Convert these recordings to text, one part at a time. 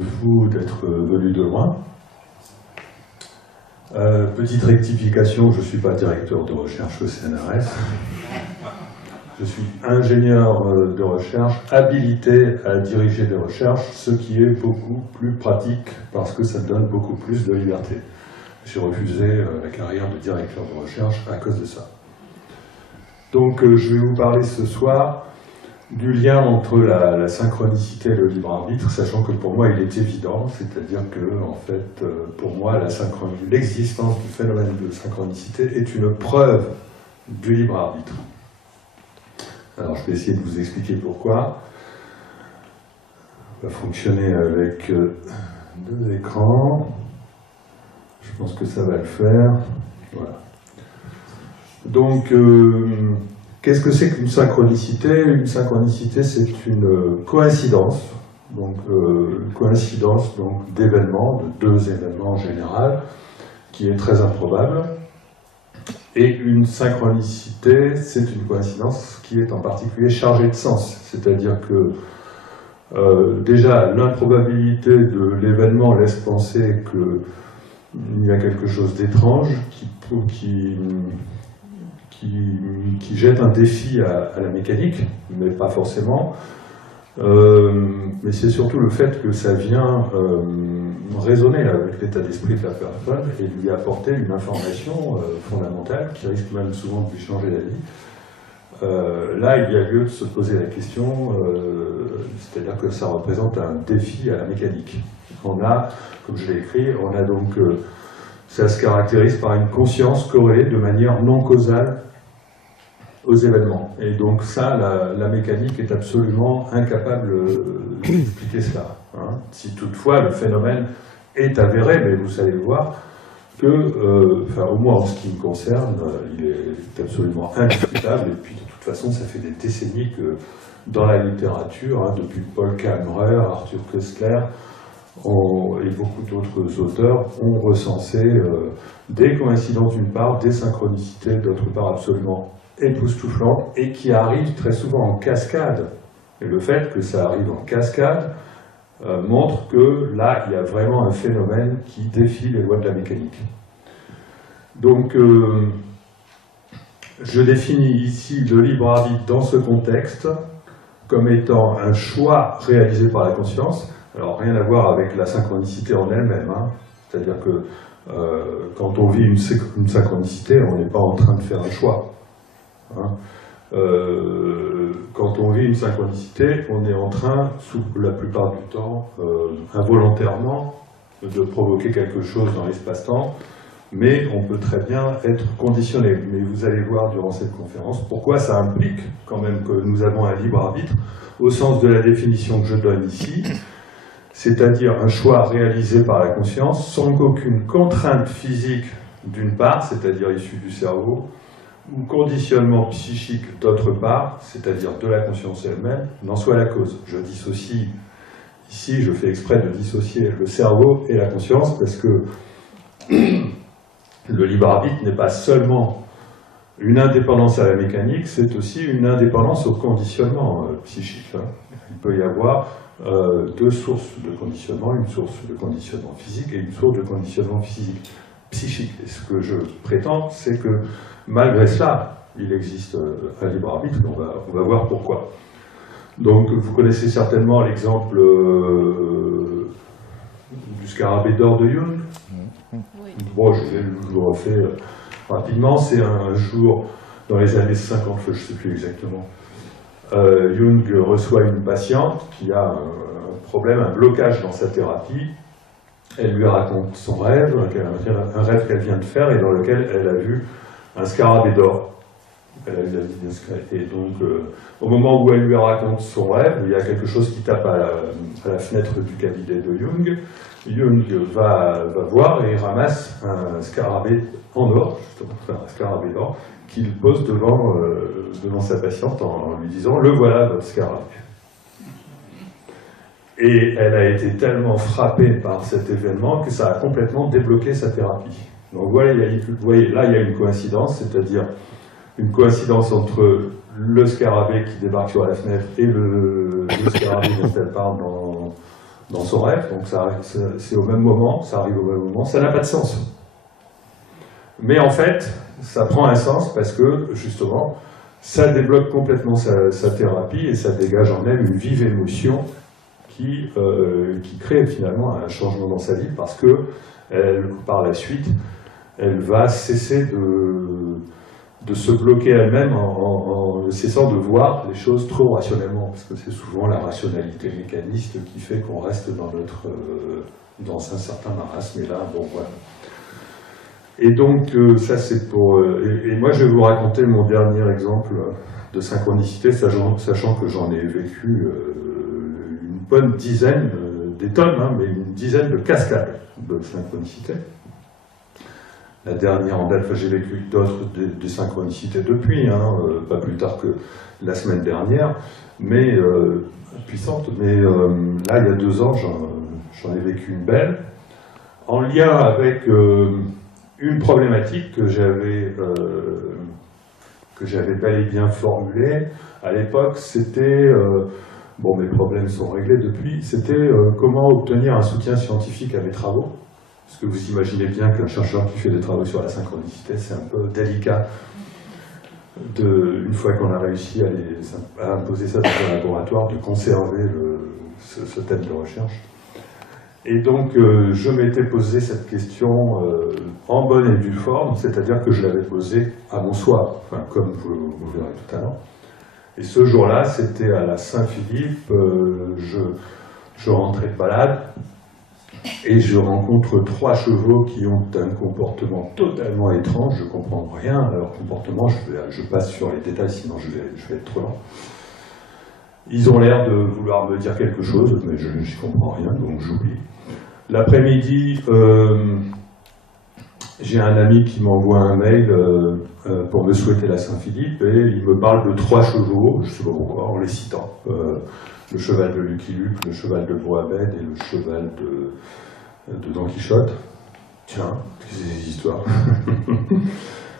Vous d'être venu de loin. Petite rectification, je ne suis pas directeur de recherche au CNRS. Je suis ingénieur de recherche habilité à diriger des recherches, ce qui est beaucoup plus pratique parce que ça donne beaucoup plus de liberté. J'ai refusé la carrière de directeur de recherche à cause de ça. Donc je vais vous parler ce soir du lien entre la synchronicité et le libre arbitre, sachant que pour moi il est évident, c'est-à-dire que en fait, pour moi l'existence du phénomène de synchronicité est une preuve du libre arbitre. Alors je vais essayer de vous expliquer pourquoi. On va fonctionner avec deux écrans. Je pense que ça va le faire. Voilà. Donc, qu'est-ce que c'est qu'une synchronicité? Une synchronicité, c'est une coïncidence, donc coïncidence d'événements, de deux événements en général, qui est très improbable. Et une synchronicité, c'est une coïncidence qui est en particulier chargée de sens, c'est-à-dire que déjà l'improbabilité de l'événement laisse penser qu'il y a quelque chose d'étrange qui jette un défi à la mécanique, mais pas forcément. Mais c'est surtout le fait que ça vient résonner avec l'état d'esprit de la personne et lui apporter une information fondamentale qui risque même souvent de lui changer la vie. Là, il y a lieu de se poser la question, c'est-à-dire que ça représente un défi à la mécanique. On a, comme je l'ai écrit, on a donc, ça se caractérise par une conscience corrélée de manière non causale aux événements. Et donc ça, la mécanique est absolument incapable d'expliquer cela. Hein. Si toutefois le phénomène est avéré, mais vous allez voir que, au moins en ce qui me concerne, il est absolument indiscutable. Et puis de toute façon, ça fait des décennies que dans la littérature, hein, depuis Paul Kammerer, Arthur Koestler, et beaucoup d'autres auteurs ont recensé des coïncidences d'une part, des synchronicités d'autre part absolument époustouflantes et qui arrivent très souvent en cascade. Et le fait que ça arrive en cascade montre que là, il y a vraiment un phénomène qui défie les lois de la mécanique. Donc, je définis ici le libre arbitre dans ce contexte comme étant un choix réalisé par la conscience. Alors, rien à voir avec la synchronicité en elle-même. Hein. C'est-à-dire que quand on vit une synchronicité, on n'est pas en train de faire un choix. Hein. Quand on vit une synchronicité, on est en train, la plupart du temps, involontairement, de provoquer quelque chose dans l'espace-temps, mais on peut très bien être conditionné. Mais vous allez voir durant cette conférence pourquoi ça implique quand même que nous avons un libre arbitre, au sens de la définition que je donne ici, c'est-à-dire un choix réalisé par la conscience sans qu'aucune contrainte physique d'une part, c'est-à-dire issue du cerveau, ou conditionnement psychique d'autre part, c'est-à-dire de la conscience elle-même, n'en soit la cause. Je dissocie, ici je fais exprès de dissocier le cerveau et la conscience parce que le libre arbitre n'est pas seulement une indépendance à la mécanique, c'est aussi une indépendance au conditionnement psychique. Hein. Il peut y avoir deux sources de conditionnement, une source de conditionnement physique et une source de conditionnement psychique. Et ce que je prétends, c'est que malgré cela, il existe un libre arbitre, on va voir pourquoi. Donc vous connaissez certainement l'exemple du scarabée d'or de Jung. Oui. Bon, je le refais rapidement. C'est un jour, dans les années 50, je ne sais plus exactement, Jung reçoit une patiente qui a un problème, un blocage dans sa thérapie. Elle lui raconte son rêve, un rêve qu'elle vient de faire et dans lequel elle a vu un scarabée d'or. Et donc, au moment où elle lui raconte son rêve, il y a quelque chose qui tape à la fenêtre du cabinet de Jung. Jung va voir et ramasse un scarabée en or, justement, enfin un scarabée d'or, qu'il pose devant sa patiente en lui disant « Le voilà, votre scarabée ». Et elle a été tellement frappée par cet événement que ça a complètement débloqué sa thérapie. Donc vous voyez, là il y a une coïncidence, c'est-à-dire une coïncidence entre le scarabée qui débarque sur la fenêtre et le scarabée dont elle parle dans son rêve, donc c'est au même moment, ça arrive au même moment, ça n'a pas de sens. Mais en fait, ça prend un sens parce que, justement, ça débloque complètement sa thérapie et ça dégage en elle une vive émotion qui crée finalement un changement dans sa vie parce que, par la suite, elle va cesser de se bloquer elle-même en cessant de voir les choses trop rationnellement, parce que c'est souvent la rationalité mécaniste qui fait qu'on reste dans un certain marasme, et là, bon, voilà. Et donc, ça c'est pour... et moi, je vais vous raconter mon dernier exemple de synchronicité, sachant que j'en ai vécu une bonne dizaine, des tonnes, hein, mais une dizaine de cascades de synchronicité. La dernière en date, enfin, j'ai vécu d'autres des synchronicités depuis, hein, pas plus tard que la semaine dernière, mais puissante. Mais là, il y a 2 ans, j'en ai vécu une belle, en lien avec une problématique que j'avais bel et bien formulée. À l'époque, c'était, bon, mes problèmes sont réglés depuis, c'était comment obtenir un soutien scientifique à mes travaux. Parce que vous imaginez bien qu'un chercheur qui fait des travaux sur la synchronicité, c'est un peu délicat, une fois qu'on a réussi à imposer ça dans un laboratoire, de conserver ce thème de recherche. Et donc, je m'étais posé cette question en bonne et due forme, c'est-à-dire que je l'avais posée à mon soir, enfin, comme vous verrez tout à l'heure. Et ce jour-là, c'était à la Saint-Philippe, je rentrais de balade, et je rencontre 3 chevaux qui ont un comportement totalement étrange, je ne comprends rien à leur comportement, je passe sur les détails, sinon je vais être trop lent. Ils ont l'air de vouloir me dire quelque chose, mais je n'y comprends rien, donc j'oublie. L'après-midi, j'ai un ami qui m'envoie un mail pour me souhaiter la Saint-Philippe, et il me parle de 3 chevaux, je ne sais pas pourquoi, en les citant. Le cheval de Lucky Luke, le cheval de Mohamed et le cheval de Don Quichotte. Tiens, ces histoires.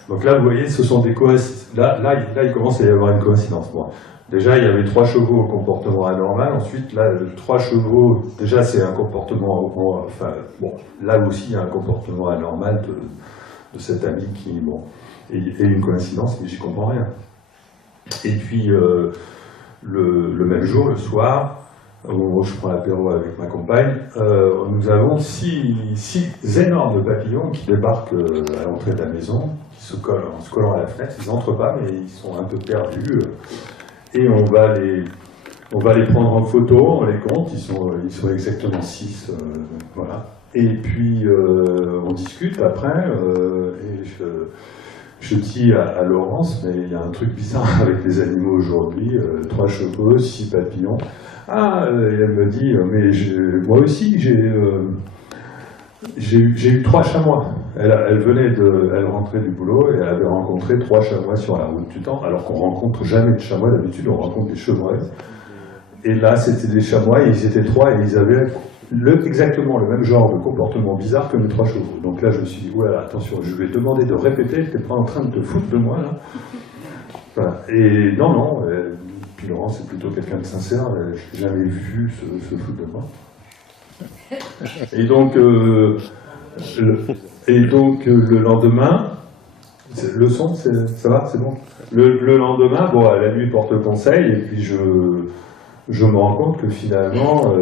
Donc là, vous voyez, ce sont des coïncidences. Là, il commence à y avoir une coïncidence. Bon. Déjà, il y avait 3 chevaux au comportement anormal. Ensuite, là, 3 chevaux, déjà, c'est un comportement... Enfin, bon, là aussi, il y a un comportement anormal de cet ami qui... Bon, et une coïncidence, mais j'y comprends rien. Et puis... le même jour, le soir, où je prends l'apéro avec ma compagne, nous avons 6 énormes papillons qui débarquent à l'entrée de la maison, qui se collant à la fenêtre. Ils n'entrent pas, mais ils sont un peu perdus. Et on va les prendre en photo, on les compte, ils sont exactement 6. Voilà. Et puis, on discute après, et je dis à Laurence, mais il y a un truc bizarre avec les animaux aujourd'hui, 3 chevaux, 6 papillons. Ah, et elle me dit, mais moi aussi, j'ai eu 3 chamois. Elle rentrait du boulot et elle avait rencontré 3 chamois sur la route du temps, alors qu'on rencontre jamais de chamois, d'habitude on rencontre des chevreuils. Et là, c'était des chamois, et ils étaient 3 et ils avaient exactement le même genre de comportement bizarre que mes 3 chevaux. Donc là, je me suis dit, ouais, attention, je vais te demander de répéter, t'es pas en train de te foutre de moi, là. Enfin, et non, puis Laurent, c'est plutôt quelqu'un de sincère, je n'ai jamais vu se foutre de moi. Et donc, le lendemain, le son, ça va, c'est bon. Le lendemain, bon, la nuit porte conseil, et puis je me rends compte que finalement...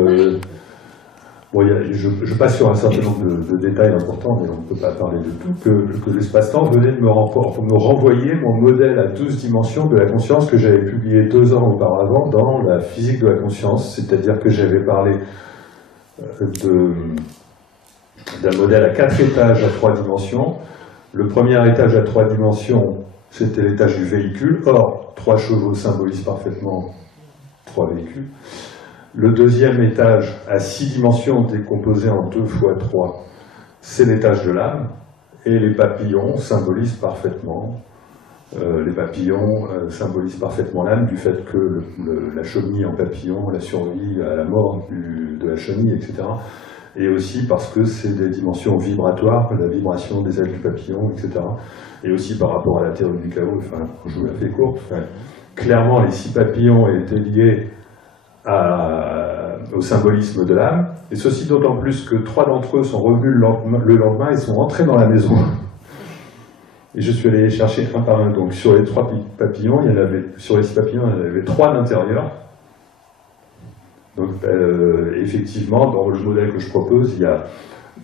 bon, je passe sur un certain nombre de détails importants, mais on ne peut pas parler de tout, que l'espace-temps venait de me renvoyer mon modèle à 12 dimensions de la conscience que j'avais publié 2 ans auparavant dans la physique de la conscience, c'est-à-dire que j'avais parlé d'un modèle à 4 étages à 3 dimensions. Le premier étage à 3 dimensions, c'était l'étage du véhicule. Or, 3 chevaux symbolisent parfaitement 3 véhicules. Le deuxième étage à 6 dimensions décomposé en 2 fois 3, c'est l'étage de l'âme. Et les papillons symbolisent parfaitement l'âme du fait que la chenille en papillon, la survie à la mort de la chenille, etc. Et aussi parce que c'est des dimensions vibratoires, la vibration des ailes du papillon, etc. Et aussi par rapport à la théorie du chaos, enfin, je vous la fais courte, enfin, clairement les 6 papillons étaient liés à au symbolisme de l'âme, et ceci d'autant plus que 3 d'entre eux sont revenus le lendemain et sont entrés dans la maison. Et je suis allé les chercher un par un. Donc sur les 3 papillons, sur les 6 papillons, il y en avait 3 d'intérieur. Donc effectivement, dans le modèle que je propose,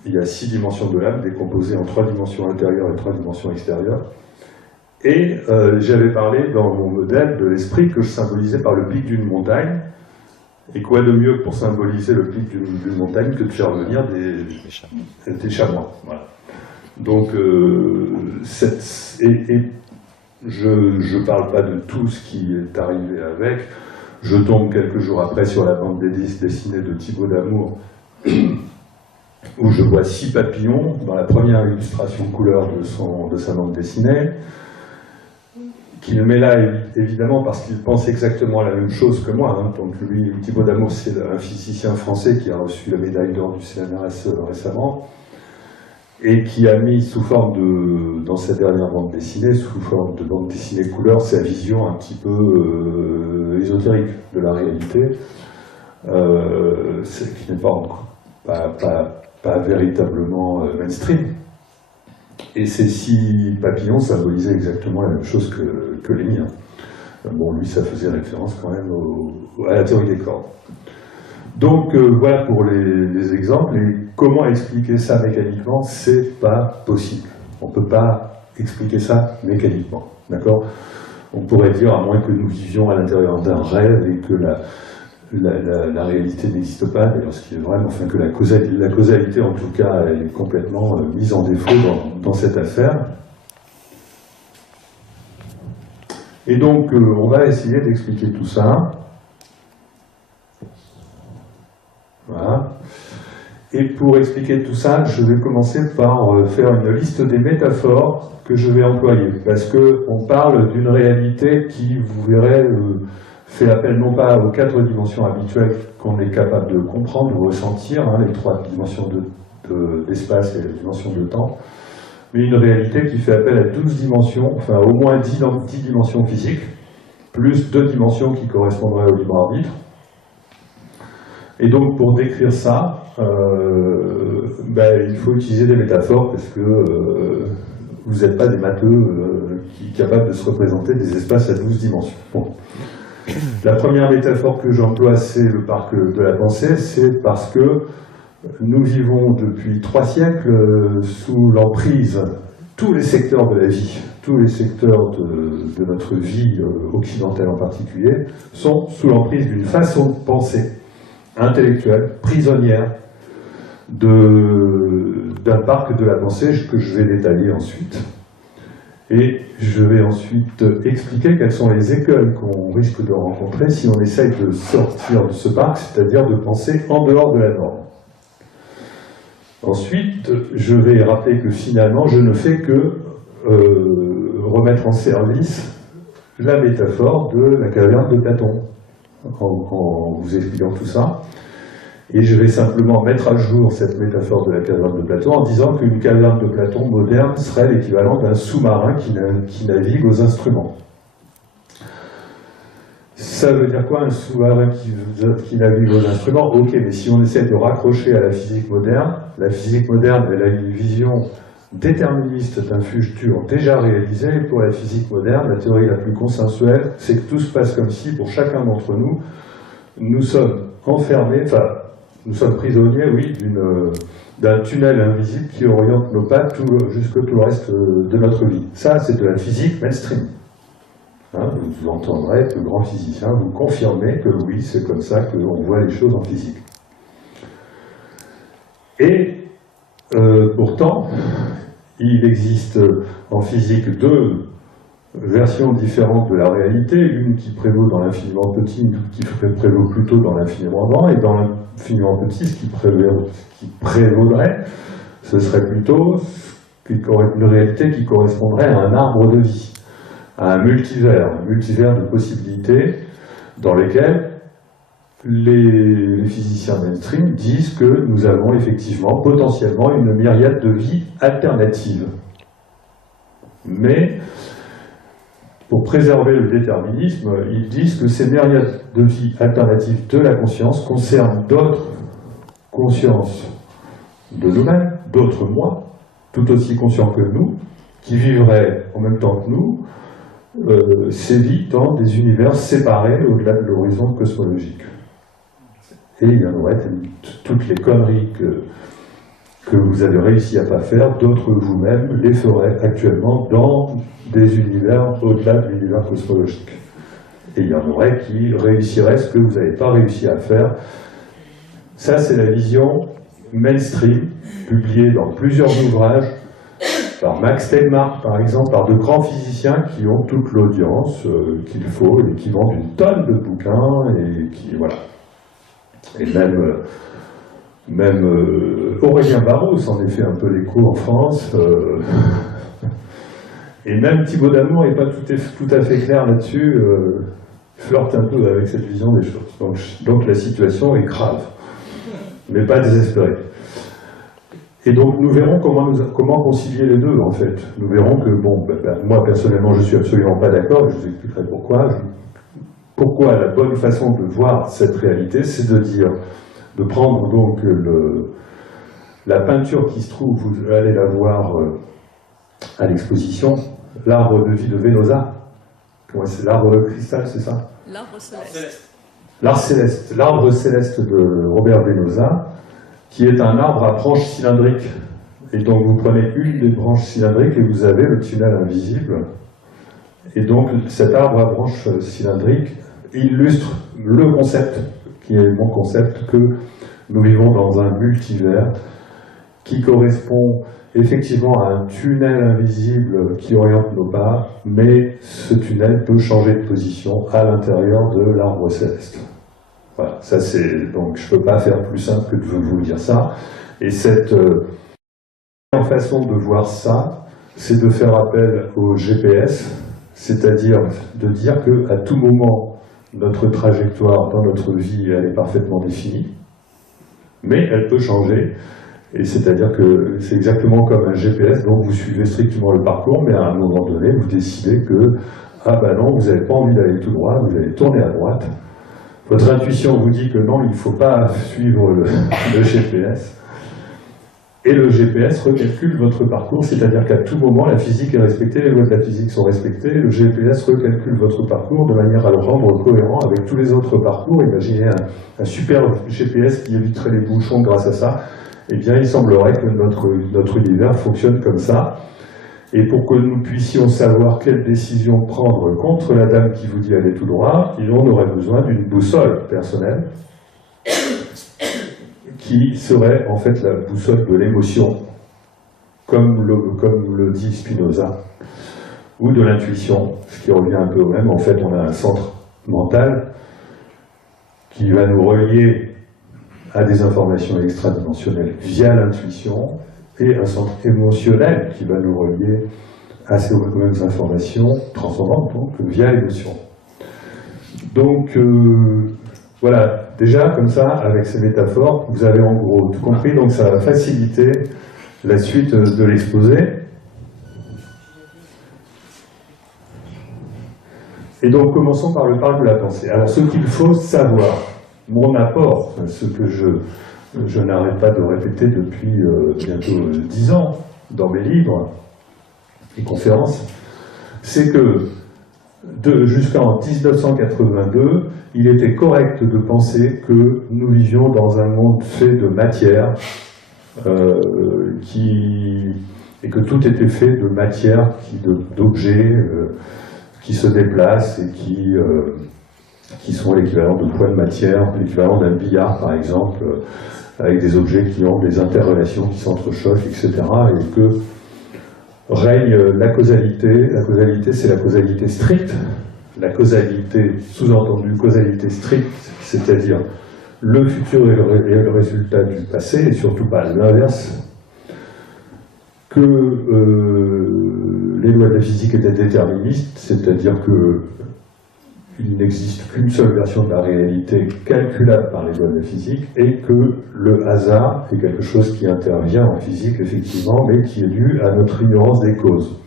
il y a 6 dimensions de l'âme décomposées en 3 dimensions intérieures et 3 dimensions extérieures. Et j'avais parlé dans mon modèle de l'esprit que je symbolisais par le pic d'une montagne. Et quoi de mieux pour symboliser le pic d'une montagne que de faire venir des chamois. Voilà. Donc, je ne parle pas de tout ce qui est arrivé avec. Je tombe quelques jours après sur la bande dessinée de Thibaut Damour, où je vois 6 papillons dans la première illustration couleur de sa bande dessinée, qu'il met là évidemment parce qu'il pense exactement la même chose que moi. Hein. Donc lui, Thibaut Damour, c'est un physicien français qui a reçu la médaille d'or du CNRS récemment, et qui a mis sous forme dans sa dernière bande dessinée, sous forme de bande dessinée couleur, sa vision un petit peu ésotérique de la réalité, qui n'est pas véritablement mainstream. Et ces 6 papillons symbolisaient exactement la même chose que les miens. Bon, lui, ça faisait référence quand même à la théorie des cordes. Donc voilà pour les exemples. Et comment expliquer ça mécaniquement? C'est pas possible. On ne peut pas expliquer ça mécaniquement. D'accord? On pourrait dire, à moins que nous vivions à l'intérieur d'un rêve et que la réalité n'existe pas, d'ailleurs, ce qui est vrai, enfin que la causalité, en tout cas, elle est complètement mise en défaut dans cette affaire. Et donc, on va essayer d'expliquer tout ça. Voilà. Et pour expliquer tout ça, je vais commencer par faire une liste des métaphores que je vais employer, parce qu'on parle d'une réalité qui, vous verrez, fait appel non pas aux 4 dimensions habituelles qu'on est capable de comprendre ou ressentir, hein, les 3 dimensions d'espace et les dimensions de temps, mais une réalité qui fait appel à 12 dimensions, enfin au moins 10 dimensions physiques, plus 2 dimensions qui correspondraient au libre arbitre. Et donc pour décrire ça, il faut utiliser des métaphores, parce que vous n'êtes pas des matheux capables de se représenter des espaces à 12 dimensions. Bon. La première métaphore que j'emploie, c'est le parc de la pensée. C'est parce que nous vivons depuis 3 siècles sous l'emprise, tous les secteurs de la vie, tous les secteurs de notre vie occidentale en particulier, sont sous l'emprise d'une façon de penser intellectuelle, prisonnière d'un parc de la pensée que je vais détailler ensuite. Et je vais ensuite expliquer quels sont les écueils qu'on risque de rencontrer si on essaye de sortir de ce parc, c'est-à-dire de penser en dehors de la norme. Ensuite, je vais rappeler que finalement, je ne fais que remettre en service la métaphore de la caverne de Platon, en vous expliquant tout ça. Et je vais simplement mettre à jour cette métaphore de la caverne de Platon en disant qu'une caverne de Platon moderne serait l'équivalent d'un sous-marin qui navigue aux instruments. Ça veut dire quoi, un sous-marin qui navigue aux instruments? Ok, mais si on essaie de raccrocher à la physique moderne, elle a une vision déterministe d'un futur déjà réalisé. Et pour la physique moderne, la théorie la plus consensuelle, c'est que tout se passe comme si, pour chacun d'entre nous, nous sommes enfermés, nous sommes prisonniers, oui, d'un tunnel invisible qui oriente nos pas jusque tout le reste de notre vie. Ça, c'est de la physique mainstream. Hein, vous entendrez de grands physiciens vous confirmer que oui, c'est comme ça qu'on voit les choses en physique. Et pourtant, il existe en physique 2 versions différentes de la réalité, une qui prévaut dans l'infiniment petit, une qui prévaut plutôt dans l'infiniment grand, et dans l'infiniment petit, ce qui prévaudrait, ce serait plutôt une réalité qui correspondrait à un arbre de vie, à un multivers de possibilités dans lesquelles les physiciens mainstream disent que nous avons effectivement, potentiellement, une myriade de vies alternatives. Mais pour préserver le déterminisme, ils disent que ces myriades de vies alternatives de la conscience concernent d'autres consciences de nous-mêmes, d'autres moi, tout aussi conscients que nous, qui vivraient en même temps que nous, ces vies dans des univers séparés au-delà de l'horizon cosmologique. Et il y en aurait toutes les conneries que vous avez réussi à ne pas faire, d'autres vous-même les feraient actuellement dans des univers au-delà de l'univers cosmologique. Et il y en aurait qui réussiraient ce que vous n'avez pas réussi à faire. Ça, c'est la vision mainstream, publiée dans plusieurs ouvrages, par Max Tegmark, par exemple, par de grands physiciens qui ont toute l'audience qu'il faut et qui vendent une tonne de bouquins et qui, voilà. Et même Aurélien Barros en a fait un peu l'écho en France. Et même Thibaut Damour n'est pas tout à fait clair là-dessus, flirte un peu avec cette vision des choses. Donc la situation est grave, mais pas désespérée. Et donc nous verrons comment concilier les deux, en fait. Nous verrons que, bon, moi personnellement je ne suis absolument pas d'accord, je vous expliquerai pourquoi. Pourquoi la bonne façon de voir cette réalité, c'est de prendre donc la peinture qui se trouve, vous allez la voir à l'exposition, l'arbre de vie de Venosa. C'est l'arbre de cristal, c'est ça? L'arbre céleste. L'arbre céleste. L'arbre céleste de Robert Venosa, qui est un arbre à branches cylindriques. Et donc vous prenez une des branches cylindriques et vous avez le tunnel invisible. Et donc cet arbre à branches cylindriques illustre le concept, qui est mon concept, que nous vivons dans un multivers qui correspond effectivement à un tunnel invisible qui oriente nos pas, mais ce tunnel peut changer de position à l'intérieur de l'arbre céleste. Voilà, ça c'est... Donc je ne peux pas faire plus simple que de vous dire ça. Et cette façon de voir ça, c'est de faire appel au GPS, c'est-à-dire de dire qu'à tout moment, notre trajectoire dans notre vie, elle est parfaitement définie, mais elle peut changer. Et c'est-à-dire que c'est exactement comme un GPS, donc vous suivez strictement le parcours, mais à un moment donné, vous décidez que, ah ben non, vous n'avez pas envie d'aller tout droit, vous allez tourner à droite. Votre intuition vous dit que non, il ne faut pas suivre le GPS. Et le GPS recalcule votre parcours, c'est-à-dire qu'à tout moment, la physique est respectée, les lois de la physique sont respectées, le GPS recalcule votre parcours de manière à le rendre cohérent avec tous les autres parcours. Imaginez un super GPS qui éviterait les bouchons grâce à ça. Eh bien, il semblerait que notre univers fonctionne comme ça. Et pour que nous puissions savoir quelle décision prendre contre la dame qui vous dit aller tout droit, on aurait besoin d'une boussole personnelle qui serait en fait la boussole de l'émotion, comme le dit Spinoza, ou de l'intuition, ce qui revient un peu au même. En fait, on a un centre mental qui va nous relier à des informations extradimensionnelles via l'intuition, et un centre émotionnel qui va nous relier à ces mêmes informations transcendantes, donc via l'émotion. Donc, voilà, déjà comme ça, avec ces métaphores, vous avez en gros tout compris, donc ça va faciliter la suite de l'exposé. Et donc commençons par le parc de la pensée. Alors ce qu'il faut savoir, mon apport, ce que je n'arrête pas de répéter depuis bientôt 10 ans dans mes livres et conférences, c'est que jusqu'en 1982, il était correct de penser que nous vivions dans un monde fait de matière et que tout était fait de matière, d'objets qui se déplacent et qui sont l'équivalent de poids de matière, l'équivalent d'un billard par exemple, avec des objets qui ont des interrelations qui s'entrechoquent, etc. Et que règne la causalité. La causalité, c'est la causalité stricte. La causalité, sous-entendu causalité stricte, c'est-à-dire le futur est le résultat du passé, et surtout pas l'inverse. Que les lois de la physique étaient déterministes, c'est-à-dire qu'il n'existe qu'une seule version de la réalité calculable par les lois de la physique, et que le hasard est quelque chose qui intervient en physique, effectivement, mais qui est dû à notre ignorance des causes.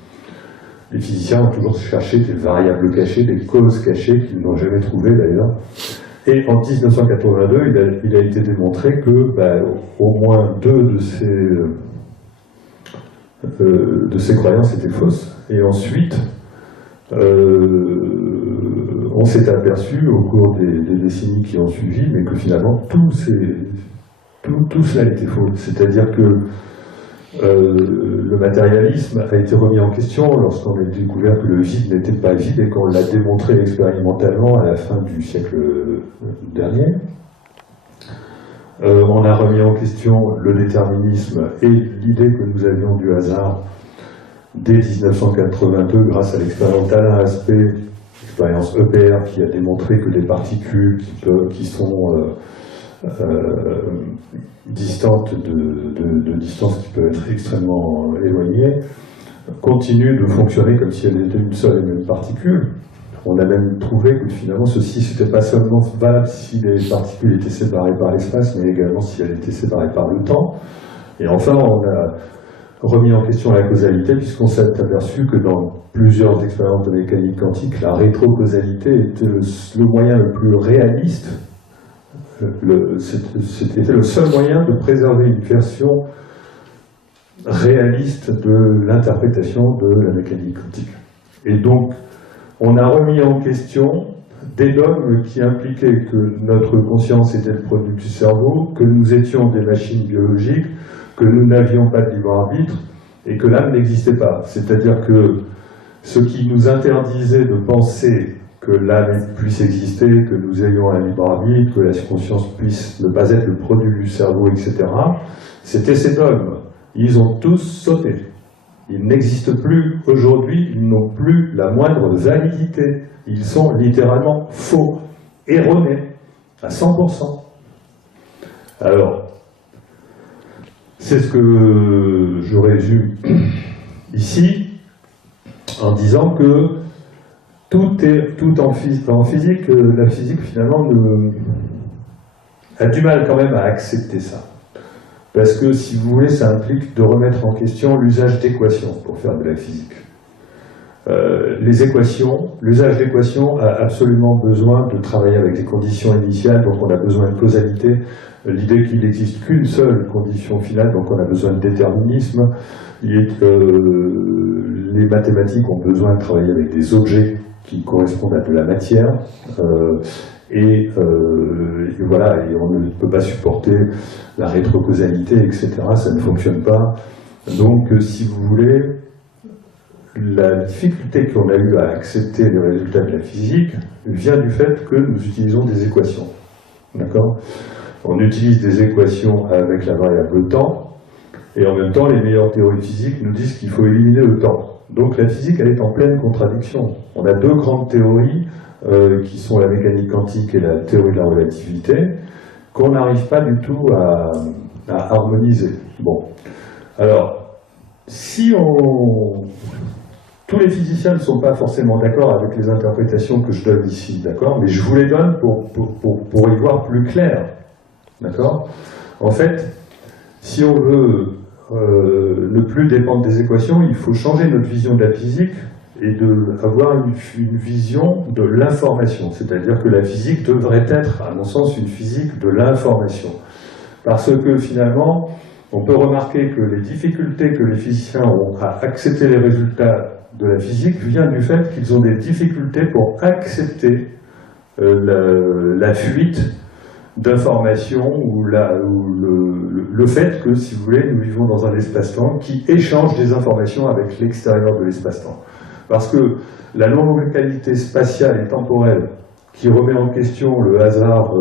Les physiciens ont toujours cherché des variables cachées, des causes cachées qu'ils n'ont jamais trouvées d'ailleurs. Et en 1982, il a été démontré que au moins 2 de ces croyances étaient fausses. Et ensuite, on s'est aperçu au cours des décennies qui ont suivi, mais que finalement tout cela était faux. C'est-à-dire que le matérialisme a été remis en question lorsqu'on a découvert que le vide n'était pas vide et qu'on l'a démontré expérimentalement à la fin du siècle dernier. On a remis en question le déterminisme et l'idée que nous avions du hasard dès 1982 grâce à l'expérience d'Alain Aspect, l'expérience EPR qui a démontré que des particules qui sont distantes de distances qui peuvent être extrêmement éloignées, continuent de fonctionner comme si elles étaient une seule et même particule. On a même trouvé que finalement ceci n'était pas seulement valable si les particules étaient séparées par l'espace, mais également si elles étaient séparées par le temps. Et enfin, on a remis en question la causalité, puisqu'on s'est aperçu que dans plusieurs expériences de mécanique quantique, la rétrocausalité était le moyen le plus réaliste. C'était le seul moyen de préserver une version réaliste de l'interprétation de la mécanique quantique. Et donc, on a remis en question des dogmes qui impliquaient que notre conscience était le produit du cerveau, que nous étions des machines biologiques, que nous n'avions pas de libre arbitre et que l'âme n'existait pas. C'est-à-dire que ce qui nous interdisait de penser que l'âme puisse exister, que nous ayons un libre arbitre, que la conscience puisse ne pas être le produit du cerveau, etc., c'était ces dogmes. Ils ont tous sauté. Ils n'existent plus aujourd'hui, ils n'ont plus la moindre validité. Ils sont littéralement faux, erronés, à 100%. Alors, c'est ce que je résume ici, en disant que tout en physique, la physique finalement a du mal quand même à accepter ça. Parce que, si vous voulez, ça implique de remettre en question l'usage d'équations pour faire de la physique. Les équations, l'usage d'équations a absolument besoin de travailler avec des conditions initiales, donc on a besoin de causalité, l'idée qu'il n'existe qu'une seule condition finale, donc on a besoin de déterminisme, les mathématiques ont besoin de travailler avec des objets qui correspondent à de la matière, et voilà, et on ne peut pas supporter la rétrocausalité, etc., ça ne fonctionne pas. Donc, si vous voulez, la difficulté qu'on a eue à accepter les résultats de la physique vient du fait que nous utilisons des équations. D'accord ? On utilise des équations avec la variable temps, et en même temps, les meilleures théories physiques nous disent qu'il faut éliminer le temps. Donc la physique, elle est en pleine contradiction. On a deux grandes théories, qui sont la mécanique quantique et la théorie de la relativité, qu'on n'arrive pas du tout à harmoniser. Bon. Alors, si tous les physiciens ne sont pas forcément d'accord avec les interprétations que je donne ici, d'accord, mais je vous les donne pour y voir plus clair. D'accord ? En fait, si on veut ne plus dépendre des équations, il faut changer notre vision de la physique et avoir une vision de l'information. C'est-à-dire que la physique devrait être, à mon sens, une physique de l'information. Parce que finalement, on peut remarquer que les difficultés que les physiciens ont à accepter les résultats de la physique viennent du fait qu'ils ont des difficultés pour accepter la fuite d'informations ou le fait que, si vous voulez, nous vivons dans un espace-temps qui échange des informations avec l'extérieur de l'espace-temps. Parce que la non-localité spatiale et temporelle qui remet en question le hasard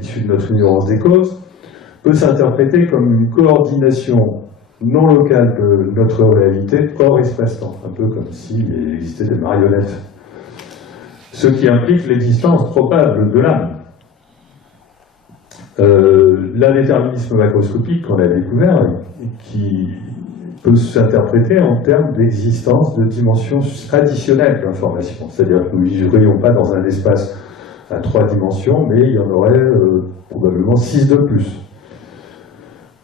issu de notre ignorance des causes peut s'interpréter comme une coordination non locale de notre réalité hors espace-temps, un peu comme s'il existait des marionnettes. Ce qui implique l'existence probable de l'âme. L'indéterminisme macroscopique qu'on a découvert, qui peut s'interpréter en termes d'existence de dimensions additionnelles de l'information. C'est-à-dire que nous ne vivrions pas dans un espace à 3 dimensions, mais il y en probablement 6 de plus.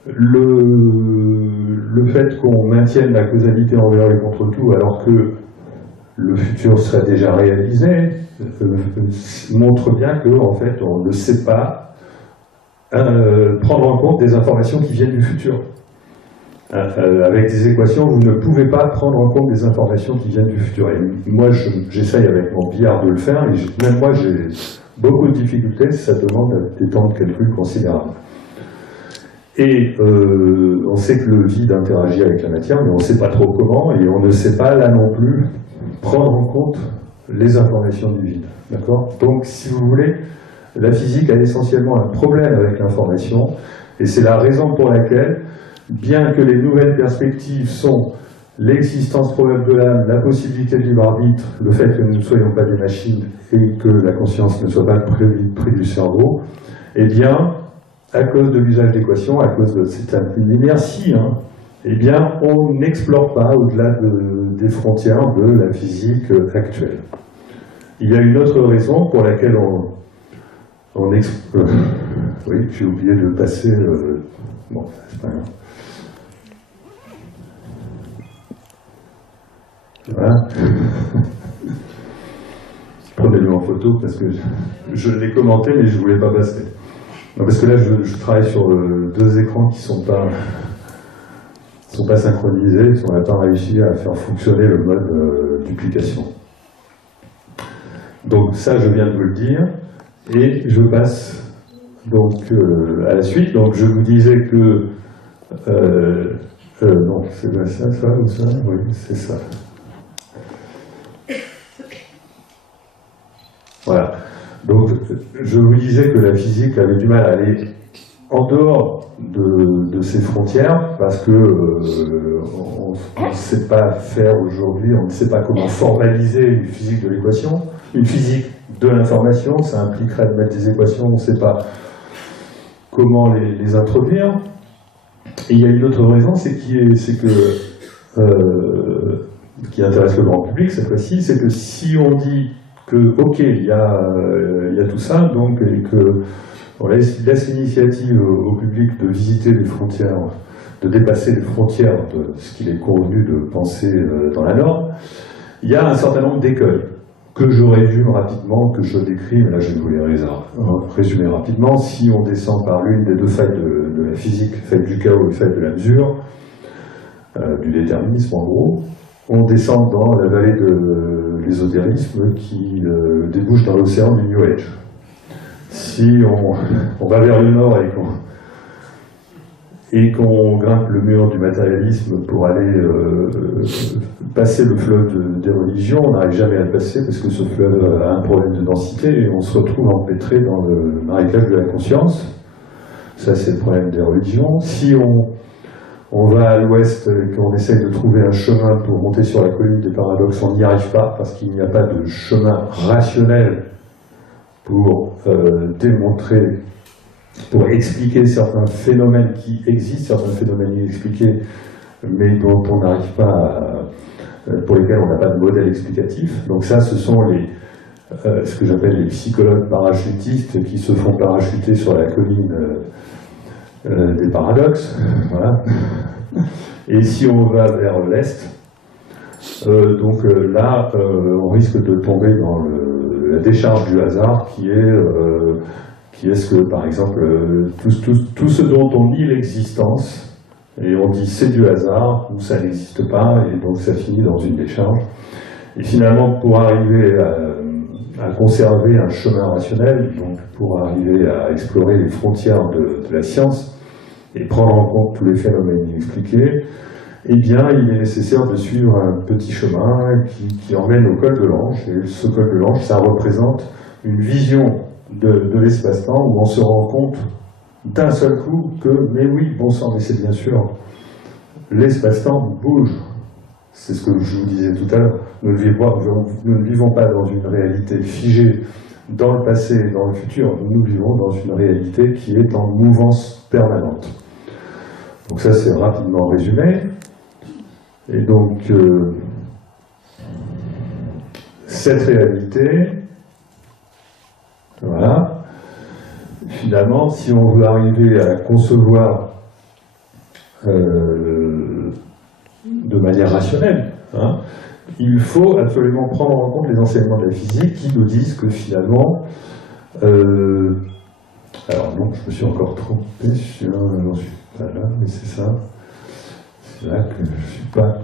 Le le fait qu'on maintienne la causalité envers et contre tout, alors que le futur serait déjà réalisé, montre bien qu'en fait, on ne sait pas prendre en compte des informations qui viennent du futur. Avec des équations, vous ne pouvez pas prendre en compte des informations qui viennent du futur. Et moi, j'essaye avec mon billard de le faire, et même moi, j'ai beaucoup de difficultés, ça demande des temps de calcul considérables. Et on sait que le vide interagit avec la matière, mais on ne sait pas trop comment, et on ne sait pas, là non plus, prendre en compte les informations du vide. D'accord ? Donc, si vous voulez, la physique a essentiellement un problème avec l'information, et c'est la raison pour laquelle, bien que les nouvelles perspectives sont l'existence probable de l'âme, la possibilité de libre arbitre, le fait que nous ne soyons pas des machines et que la conscience ne soit pas le prix du cerveau, eh bien, à cause de l'usage d'équations, à cause de une inertie, eh bien, on n'explore pas au-delà des frontières de la physique actuelle. Il y a une autre raison pour laquelle oui, j'ai oublié de passer... bon, c'est pas grave. Voilà. Prenez-le en photo parce que je l'ai commenté mais je ne voulais pas passer. Non, parce que là je travaille sur deux écrans qui ne sont pas synchronisés, on n'a pas réussi à faire fonctionner le mode duplication. Donc ça je viens de vous le dire et je passe donc à la suite. Donc je vous disais que non, c'est bien ça ou ça? Oui, c'est ça. Voilà. Donc, je vous disais que la physique avait du mal à aller en dehors de ses frontières, parce que on ne sait pas faire aujourd'hui, on ne sait pas comment formaliser une physique de l'équation. Une physique de l'information, ça impliquerait de mettre des équations, on ne sait pas comment les introduire. Et il y a une autre raison, qui intéresse le grand public cette fois-ci, c'est que si on dit que, ok, il y a tout ça, donc, et qu'on laisse l'initiative au public de visiter les frontières, de dépasser les frontières de ce qu'il est convenu de penser dans la norme, il y a un certain nombre d'écueils que je résume rapidement, que je décris, mais là je vais vous les résumer rapidement. Si on descend par l'une des deux failles de la physique, faille du chaos et faille de la mesure, du déterminisme en gros, on descend dans la vallée de l'ésotérisme qui débouche dans l'océan du New Age. Si on va vers le nord et qu'on grimpe le mur du matérialisme pour aller passer le fleuve des religions, on n'arrive jamais à le passer parce que ce fleuve a un problème de densité et on se retrouve empêtré dans le marécage de la conscience. Ça, c'est le problème des religions. Si on va à l'ouest et qu'on essaye de trouver un chemin pour monter sur la colline des paradoxes, on n'y arrive pas parce qu'il n'y a pas de chemin rationnel pour démontrer, pour expliquer certains phénomènes qui existent, certains phénomènes inexpliqués, mais dont on n'arrive pas pour lesquels on n'a pas de modèle explicatif. Donc ça, ce sont ce que j'appelle les psychologues parachutistes qui se font parachuter sur la colline des paradoxes. Voilà. Et si on va vers l'est, là, on risque de tomber dans la décharge du hasard qui est ce que, par exemple, tout ce dont on nie l'existence, et on dit c'est du hasard, ou ça n'existe pas, et donc ça finit dans une décharge. Et finalement, pour arriver à conserver un chemin rationnel, donc pour arriver à explorer les frontières de la science, et prendre en compte tous les phénomènes inexpliqués, eh bien, il est nécessaire de suivre un petit chemin qui emmène au col de l'Ange. Et ce col de l'Ange, ça représente une vision de l'espace-temps où on se rend compte d'un seul coup que, mais oui, bon sang, mais c'est bien sûr, l'espace-temps bouge. C'est ce que je vous disais tout à l'heure. Nous ne vivons pas dans une réalité figée dans le passé et dans le futur. Nous vivons dans une réalité qui est en mouvance permanente. Donc ça, c'est rapidement résumé. Et donc, cette réalité, voilà, finalement, si on veut arriver à concevoir de manière rationnelle, hein, il faut absolument prendre en compte les enseignements de la physique qui nous disent que finalement, alors non, je me suis encore trompé sur, j'en suis pas là, mais c'est ça, c'est là que je suis pas,